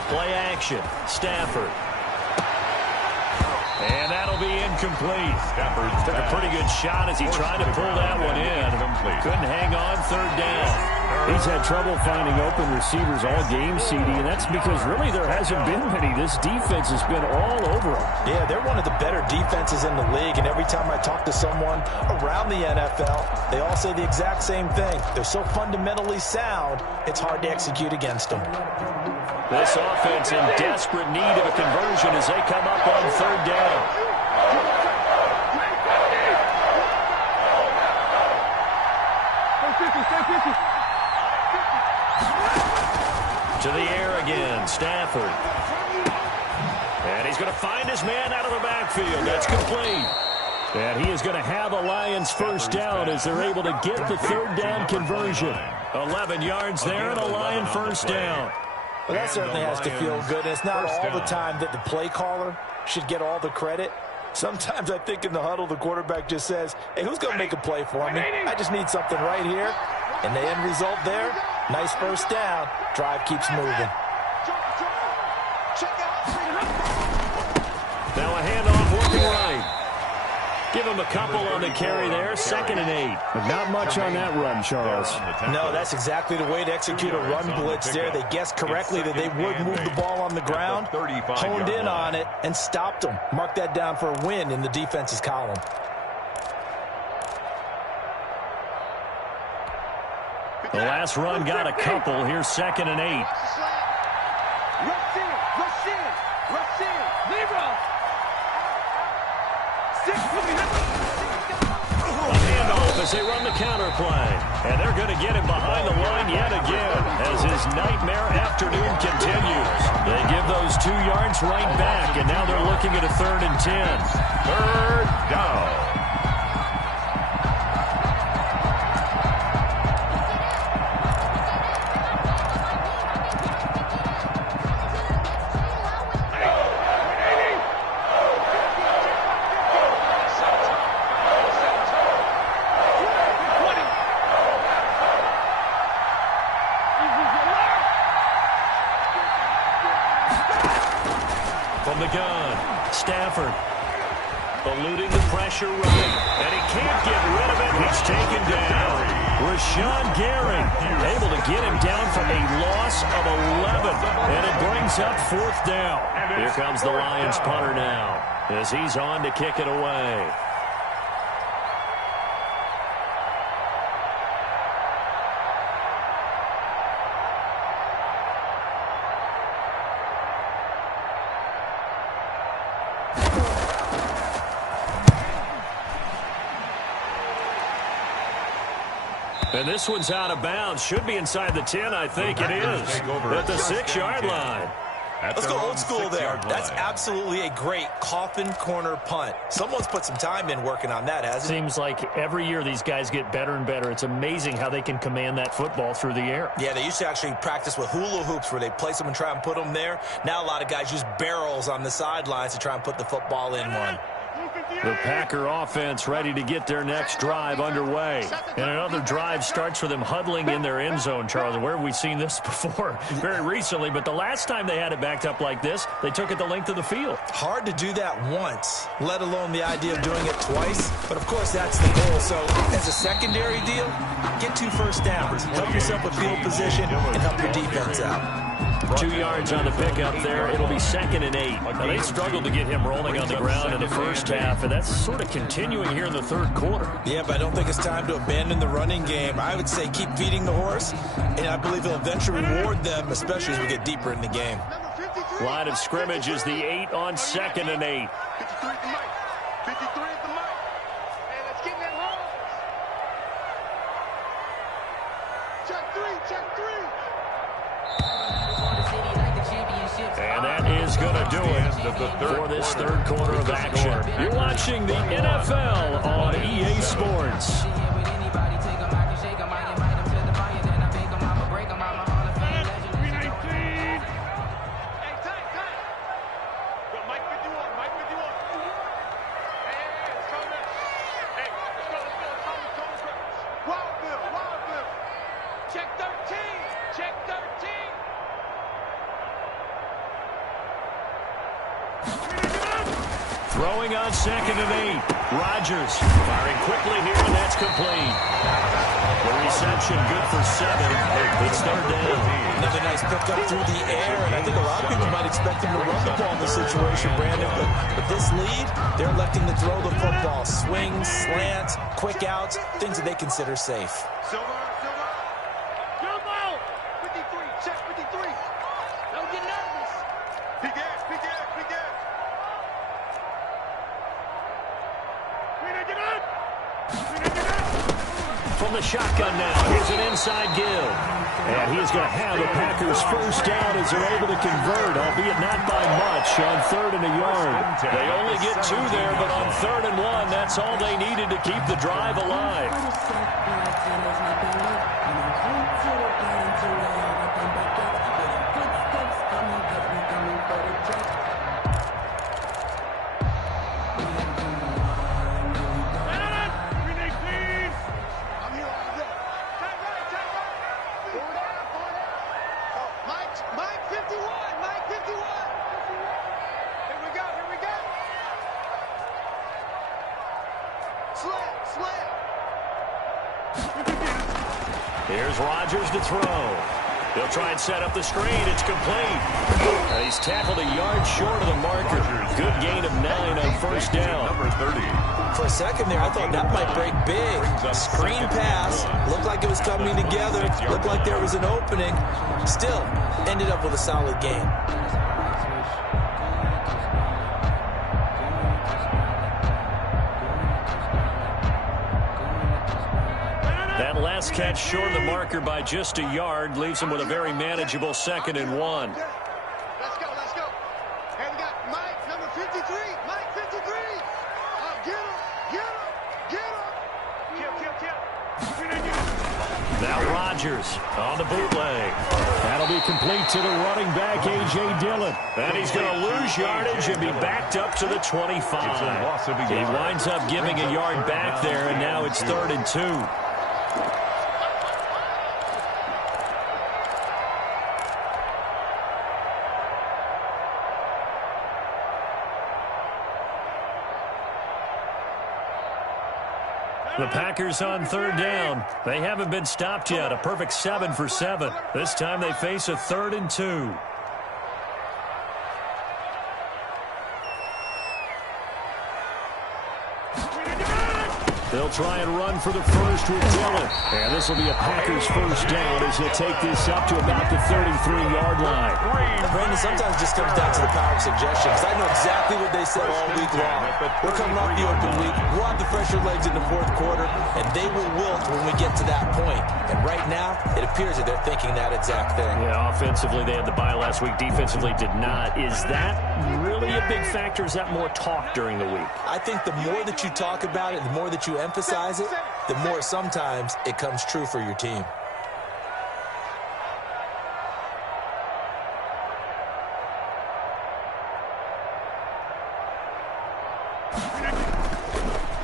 Play action. Stafford. And that'll be incomplete. Took a pretty good shot as he tried to pull that one in. Couldn't hang on 3rd down. He's had trouble finding open receivers all game, CD, and that's because really there hasn't been many. This defense has been all over him. Yeah, they're one of the better defenses in the league, and every time I talk to someone around the NFL, they all say the exact same thing. They're so fundamentally sound, it's hard to execute against them. This offense in desperate need of a conversion as they come up on 3rd down. To the air again, Stafford. And he's going to find his man out of the backfield. That's complete. And he is going to have a Lions 1st down as they're able to get the 3rd down conversion. 11 yards there and a Lion 1st down. Well, that certainly has to feel good. It's not all the time that the play caller should get all the credit. Sometimes I think in the huddle, the quarterback just says, hey, who's going to make a play for me? I just need something right here. And the end result there, nice 1st down. Drive keeps moving. Now a handoff working right. Give him a couple on the carry there. 2nd and 8. But not much on that run, Charles. No, that's exactly the way to execute a run blitz there. They guessed correctly that they would move the ball on the ground, honed in on it, and stopped them. Mark that down for a win in the defense's column. The last run got a couple. Here's 2nd and 8. Rush in, rush in, rush in. Leroy. A handoff as they run the counter play. And they're going to get him behind the line yet again as his nightmare afternoon continues. They give those 2 yards right back, and now they're looking at a 3rd and 10. 3rd down. From the gun, Stafford eluding the pressure right, and he can't get rid of it. He's taken down. Rzsl able to get him down for a loss of 11, and it brings up 4th down. Here comes the Lions punter now as he's on to kick it away. And this one's out of bounds. Should be inside the 10, I think it is. At the 6-yard line. Let's go old school there. That's absolutely a great coffin corner punt. Someone's put some time in working on that, hasn't it? Seems like every year these guys get better and better. It's amazing how they can command that football through the air. Yeah, they used to actually practice with hula hoops where they place them and try and put them there. Now a lot of guys use barrels on the sidelines to try and put the football in one. The Packer offense ready to get their next drive underway. And another drive starts with them huddling in their end zone, Charles. Where have we seen this before? Very recently, but the last time they had it backed up like this, they took it the length of the field. Hard to do that once, let alone the idea of doing it twice. But, of course, that's the goal. So, as a secondary deal, get 2 first downs. Help yourself with field position and help your defense out. 2 yards on the pickup there. It'll be 2nd and 8. Now, they struggled to get him rolling on the ground in the first half, and that's sort of continuing here in the 3rd quarter. Yeah, but I don't think it's time to abandon the running game. I would say keep feeding the horse, and I believe he'll eventually reward them, especially as we get deeper in the game. Line of scrimmage is the 8 on 2nd and 8. 53 at the mic. 53 at the mic. Hey, let's get that home. Check 3, check 3. And that is going to do it for this 3rd quarter of action. You're watching the NFL on EA Sports. Check 13. Check 13. Throwing on 2nd and 8. Rodgers firing quickly here, and that's complete. The reception good for 7. It's 3rd down. Another nice pickup through the air, and I think a lot of people might expect them to run the ball in this situation, Brandon. But with this lead, they're electing to throw the football. Swings, slants, quick outs, things that they consider safe. Silver. Jump out. 53. Check 53. Don't get nervous. Big ass, big ass, big ass. From the shotgun now, here's an inside give. And he's going to have the Packers first down as they're able to convert, albeit not by much, on 3rd and a yard. They only get 2 there, but on 3rd and 1, that's all they needed to keep the drive alive. slam. Here's Rodgers to throw. He'll try and set up the screen. It's complete. And he's tackled a yard short of the marker. Good gain of 9 on first down. Number 30. For a second there, I thought that might break big. Screen pass. Looked like it was coming together. Looked like there was an opening. Still, ended up with a solid game. That last catch short of the marker by just a yard leaves him with a very manageable 2nd and 1. Let's go, let's go. And we got Mike, number 53. Mike, 53. Oh, get him, get him, get him. Kill. Now Rodgers on the bootleg. That'll be complete to the running back, A.J. Dillon. And he's going to lose yardage and be backed up to the 25. He winds up giving a yard back there, and now it's 3rd and 2. The Packers on 3rd down. They haven't been stopped yet. A perfect 7 for 7. This time they face a 3rd and 2. They'll try and run for the first with Dillon. And this will be a Packers first down as he'll take this up to about the 33-yard line. Brandon, sometimes it just comes down to the power of suggestion, because I know exactly what they said all week long. We're coming off the open week. We'll have the fresher legs in the 4th quarter, and they will wilt when we get to that point. And right now, it appears that they're thinking that exact thing. Yeah, offensively, they had the bye last week. Defensively, did not. Is that really a big factor? Is that more talk during the week? I think the more that you talk about it, the more that you emphasize it, the more sometimes it comes true for your team.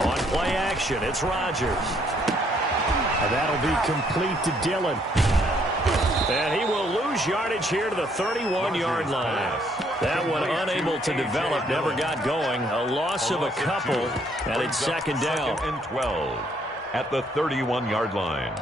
On play action, it's Rodgers. And that'll be complete to Dillon. And he will lose yardage here to the 31-yard line. That one unable to develop, never got going. A loss of a couple, and it's 2nd down. 2nd and 12 at the 31-yard line.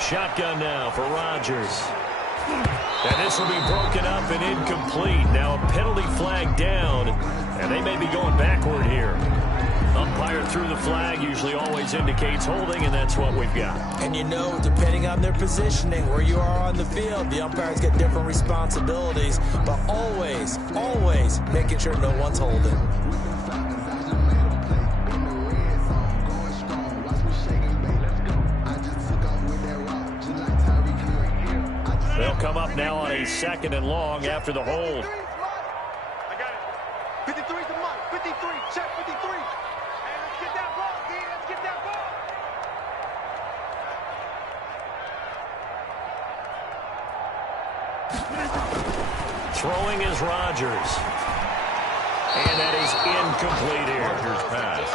Shotgun now for Rodgers. And this will be broken up and incomplete. Now a penalty flag down, and they may be going backward here. Umpire threw the flag, usually always indicates holding, and that's what we've got. And you know, depending on their positioning, where you are on the field, the umpires get different responsibilities, but always, always making sure no one's holding. They'll come up now on a 2nd and long after the hold. I got it. 53's the mark. 53. Check 53. Hey, let's get that ball, D. Let's get that ball. Throwing is Rodgers. And that is incomplete here. Rodgers pass.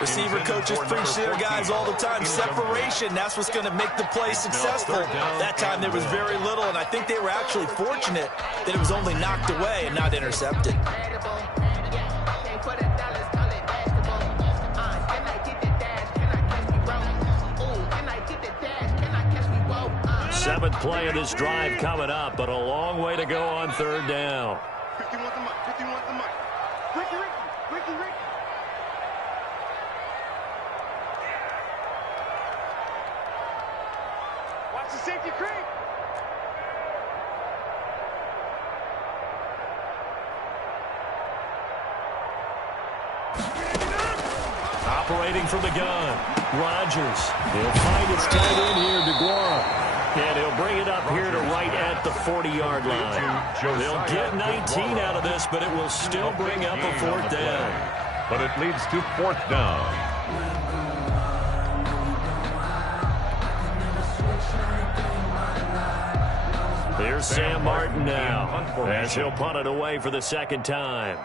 Receiver coaches preach to their guys all the time. Separation, that's what's going to make the play successful. That time there was very little, and I think they were actually fortunate that it was only knocked away and not intercepted. 7th play of this drive coming up, but a long way to go on 3rd down. 51's the mic. 51's the mic. Ricky. Watch the safety creep. Operating from the gun, Rodgers. He'll find his tight end here, DeGuara. And he'll bring it up here to right at at the 40-yard line. They'll get 19 out of this, but it will still bring up a fourth down. But it leads to fourth down. Here's Sam Martin now, as he'll punt it away for the second time.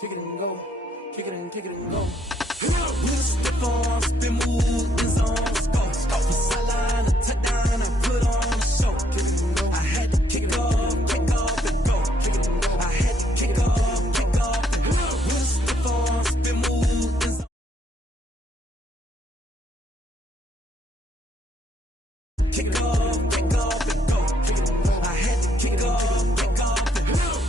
Kick it and go, kick it and go. We'll step on, spin, move, in zone, go. Stop the sideline, a touchdown, I put on a show. Kick it and go. I had to kick off and go. Kick it and go. I had to kick off and go. We'll step on, spin, move, in zone. Kick off and go. Kick it and go. I had to kick off and go.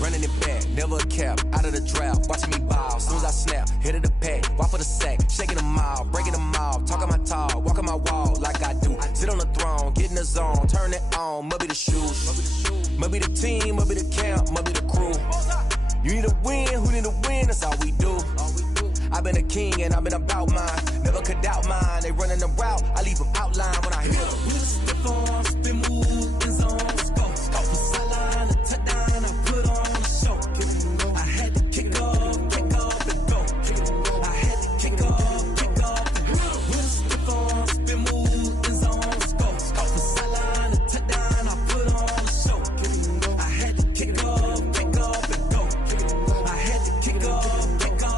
Running it back, never a cap, out of the drought, watching me ball. Soon as I snap, hit of the pack, walk for the sack, shaking them all, breaking them all, talking my tall, walking my wall like I do. Sit on the throne, get in the zone, turn it on, must be the shoes, must be the team, must be the camp, must be the crew. You need a win, who need a win, that's all we do. I've been a king and I've been about mine, never could doubt mine. They running the route, I leave them outline when I hit them. We'll step on, spin, move, in zone, go. Stop the sideline, a touchdown, I put on a show. I had to kick off and go. I had to kick off and go. We'll step on, spin, move, in zone, go. Stop the sideline, a touchdown, I put on a show. I had to kick off and go. I had to kick off and go.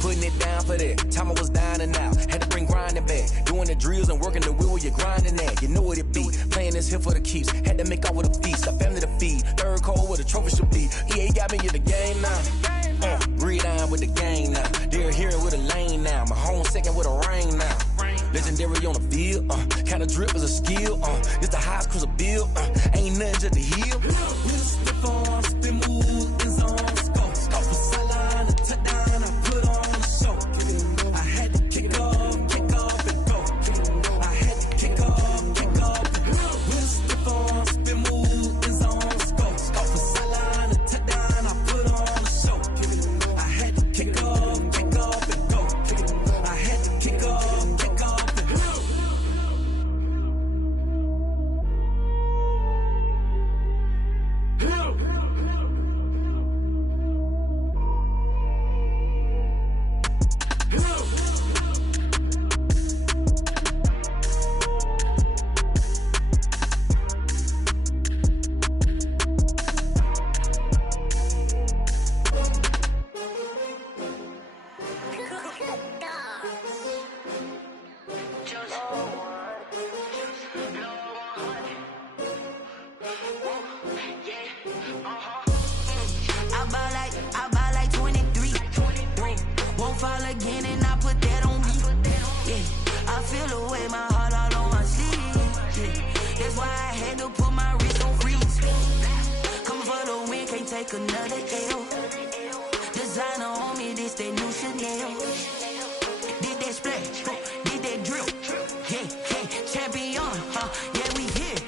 Putting it down for that. Time I was down and out. Had to bring grinding back. Doing the drills and working the wheel where you're grinding at. You know what it be. Playing this here for the keeps. Had to make off with a feast. A family to feed. Third cold where the trophy should be. EA got me in the game now. Read on with the game now. They're here with a lane now. My home second with a rain now. Legendary on the field. Kind of drip is a skill. It's the highest cruiser bill. Ain't nothing just the heel. We'll step on, spin, move, in zone, go. Stop the sideline, a touchdown, I put on a show. I had to kick off and go. I had to kick off and go. We'll step on, spin, move, in zone, go. Stop the sideline, a touchdown, I put on a show. I had to kick off and go. I had to kick off and go. I buy like 23. Won't fall again and I put that on me. Yeah, I feel the way my heart all on my sleeve. Yeah, that's why I had to put my wrist on freeze. Coming for the win, can't take another L. Designer on me, this that new Chanel. Did that splash, did that drill. Yeah, champion, yeah, we here.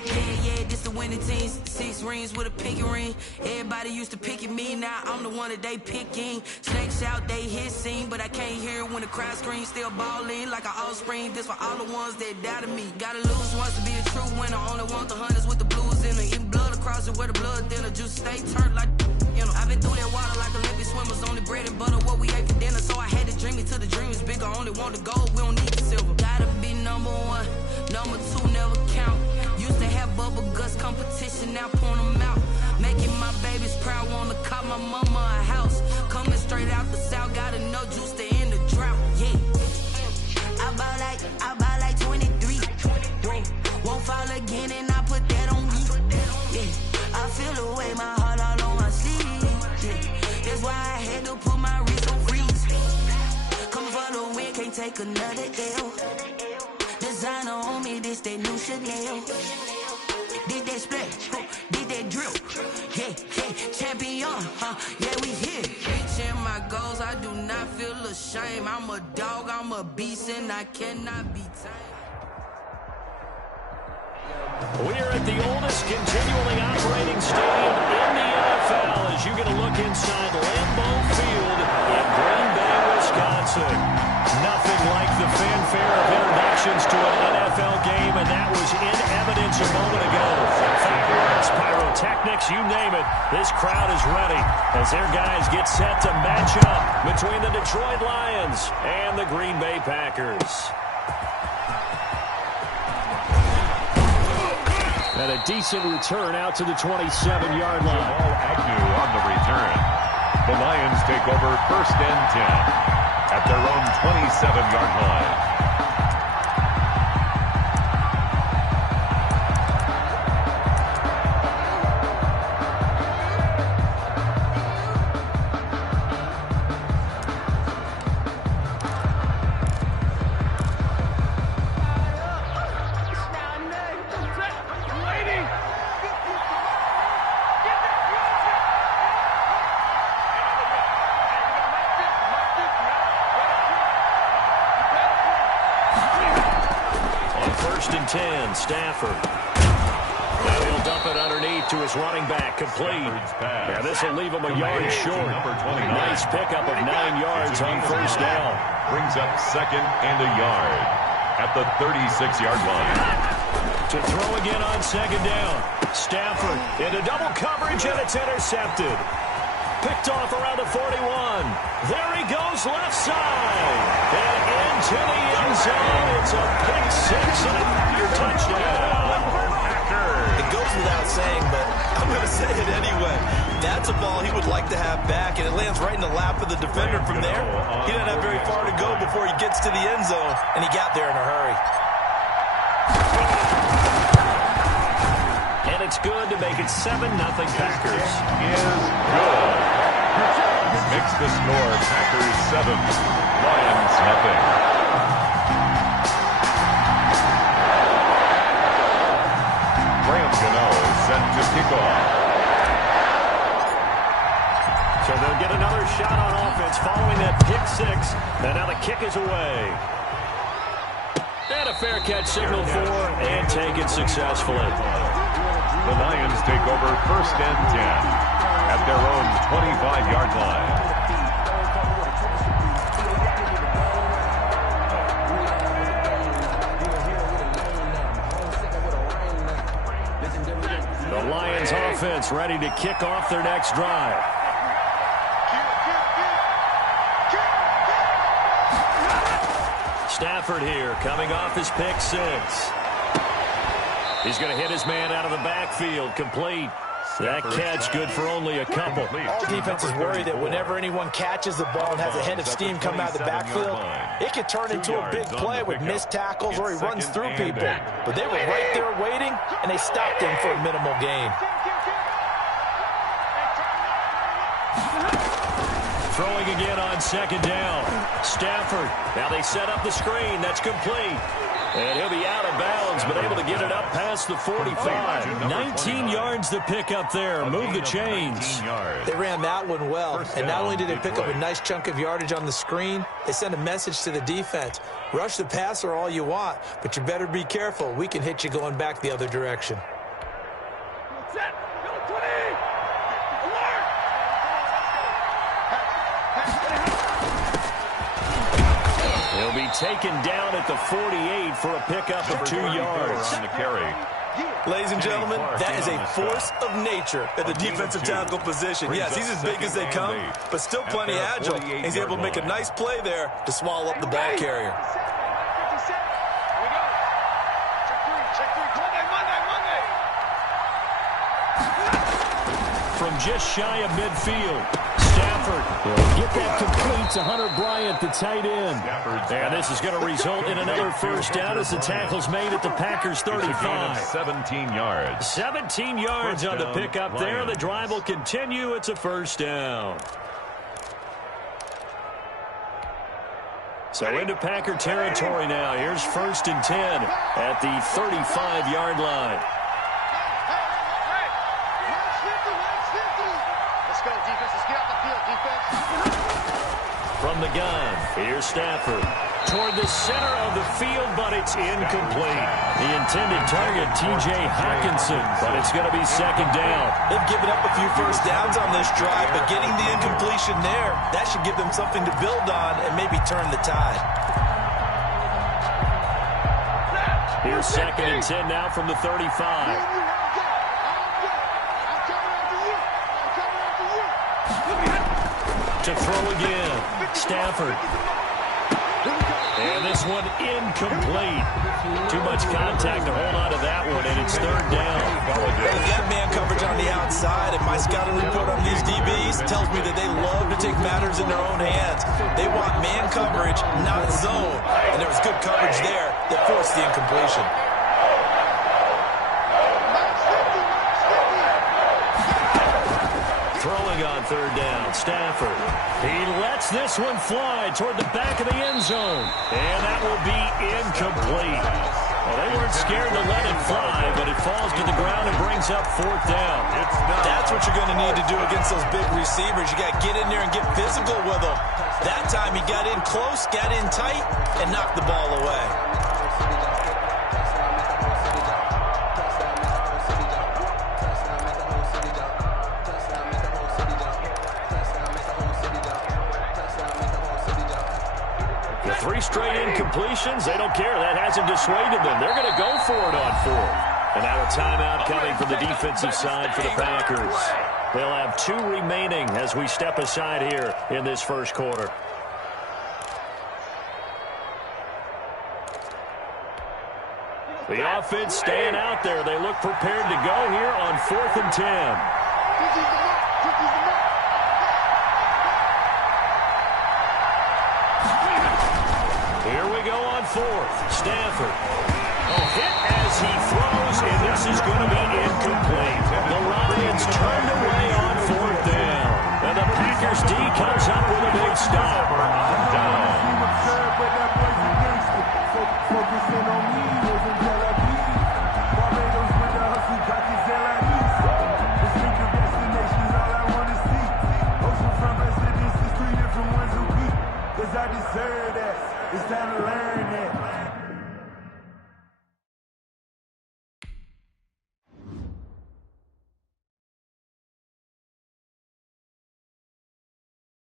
Yeah, this the winning team. 6 rings with a pinky ring. Everybody used to pick at me, now I'm the one that they picking. Snakes out, they hit scene, but I can't hear it when the crowd screams. Still balling like an offspring. This for all the ones that doubted me. Gotta lose once to be a true winner. Only want the hunters with the blues in it. Eating blood across it where the blood thinner. Juice stay turned like, you know. I've been through that water like Olympic swimmers. Only bread and butter, what we ate for dinner. So I had to dream it till the dream is bigger. Only want the gold, we don't need the silver. Gotta be number 1, number 2 never count. Used to have bubble guts competition, now point them out. Making my babies proud, wanna call my mama a house. Coming straight out the south, got enough juice to end the drought. Yeah, I buy like 23. Won't fall again and I put that on me. Yeah, I feel the way my heart all on my sleeve. Yeah, that's why I had to put my wrist on freeze. Coming for the win, can't take another L. Designer on me, this that new Chanel. Did that splash, did that drill. Yeah, champion, yeah, we here. Reaching my goals, I do shame. I'm a dog, I'm a beast, and I cannot be tamed. We are at the oldest continually operating stadium in the NFL as you get a look inside Lambeau Field in Green Bay, Wisconsin. Nothing like the fanfare of introductions to an NFL game, and that was in evidence a moment ago. Fireworks, pyrotechnics, you name it. This crowd is ready as their guys get set to match up between the Detroit Lions and the Green Bay Packers. And a decent return out to the 27-yard line. Ball Agnew on the return. The Lions take over 1st and 10 at their own 27-yard line. Stafford. Now he'll dump it underneath to his running back. Complete. Yeah, this will leave him a yard short. Nice pickup of 9 yards on 1st down. Brings up 2nd and a yard at the 36-yard line. To throw again on 2nd down. Stafford into double coverage, and it's intercepted. Picked off around the 41. There he goes, left side. And into the end zone. It's a pick 6 and a Packer touchdown. It goes without saying, but I'm going to say it anyway. That's a ball he would like to have back, and it lands right in the lap of the defender from there. He doesn't have very far to go before he gets to the end zone, and he got there in a hurry. And it's good to make it 7-0 Packers. Is good. Makes the score Packers 7, Lions nothing. Graham Gano set to kick off. So they'll get another shot on offense following that pick 6. And now the kick is away. And a fair catch signaled for and taken successfully. The Lions take over 1st and 10 at their own 25-yard line. The Lions offense ready to kick off their next drive. Stafford here coming off his pick 6. He's going to hit his man out of the backfield. Complete. That catch good for only a couple. All defenses worry that whenever anyone catches the ball and has a head of steam come out of the backfield, it could turn into a big play with missed tackles or he runs through people. But they were right there waiting, and they stopped him for a minimal gain. Throwing again on 2nd down. Stafford. Now they set up the screen. That's complete. And he'll be out of bounds, but able to get it up past the 45. 19 yards to pick up there. Move the chains. They ran that one well. And not only did they pick up a nice chunk of yardage on the screen, they sent a message to the defense. Rush the passer all you want, but you better be careful. We can hit you going back the other direction. He'll be taken down at the 48 for a pickup of 2 yards. Ladies and gentlemen, that is a force of nature at the defensive tackle position. Yes, he's as big as they come, but still plenty agile. He's able to make a nice play there to swallow up the ball carrier. From just shy of midfield, Stafford will get that complete to Hunter Bryant, the tight end. And this is going to result in another 1st down as the tackle's made at the Packers' 35. 17 yards. 17 yards on the pickup there. The drive will continue. It's a 1st down. So into Packer territory now. Here's 1st and 10 at the 35-yard line. From from the gun. Here's Stafford. Toward the center of the field, but it's incomplete. The intended target, T.J. Hawkinson, but it's going to be second down. They've given up a few first downs on this drive, but getting the incompletion there, that should give them something to build on and maybe turn the tide. Here's second and 10 now from the 35. To throw again, Stafford. And this one incomplete. Too much contact to hold on to that one, and it's third down. They've got man coverage on the outside, and my scouting report on these DBs tells me that they love to take matters in their own hands. They want man coverage, not zone. And there was good coverage there that forced the incompletion. Throwing on third down, Stafford. He lets this one fly toward the back of the end zone. And that will be incomplete. Well, they weren't scared to let it fly, but it falls to the ground and brings up fourth down. That's what you're going to need to do against those big receivers. You got to get in there and get physical with them. That time he got in close, got in tight, and knocked the ball away. Three straight incompletions. They don't care. That hasn't dissuaded them. They're going to go for it on fourth. And now a timeout coming from the defensive side for the Packers. They'll have 2 remaining as we step aside here in this first quarter. The offense staying out there. They look prepared to go here on 4th and 10. Here we go on fourth. Stafford. Hit as he throws, and this is going to be incomplete. The Lions turned away on fourth down. And the Packers D comes up with a big stop. I deserve that. It's time to learn that.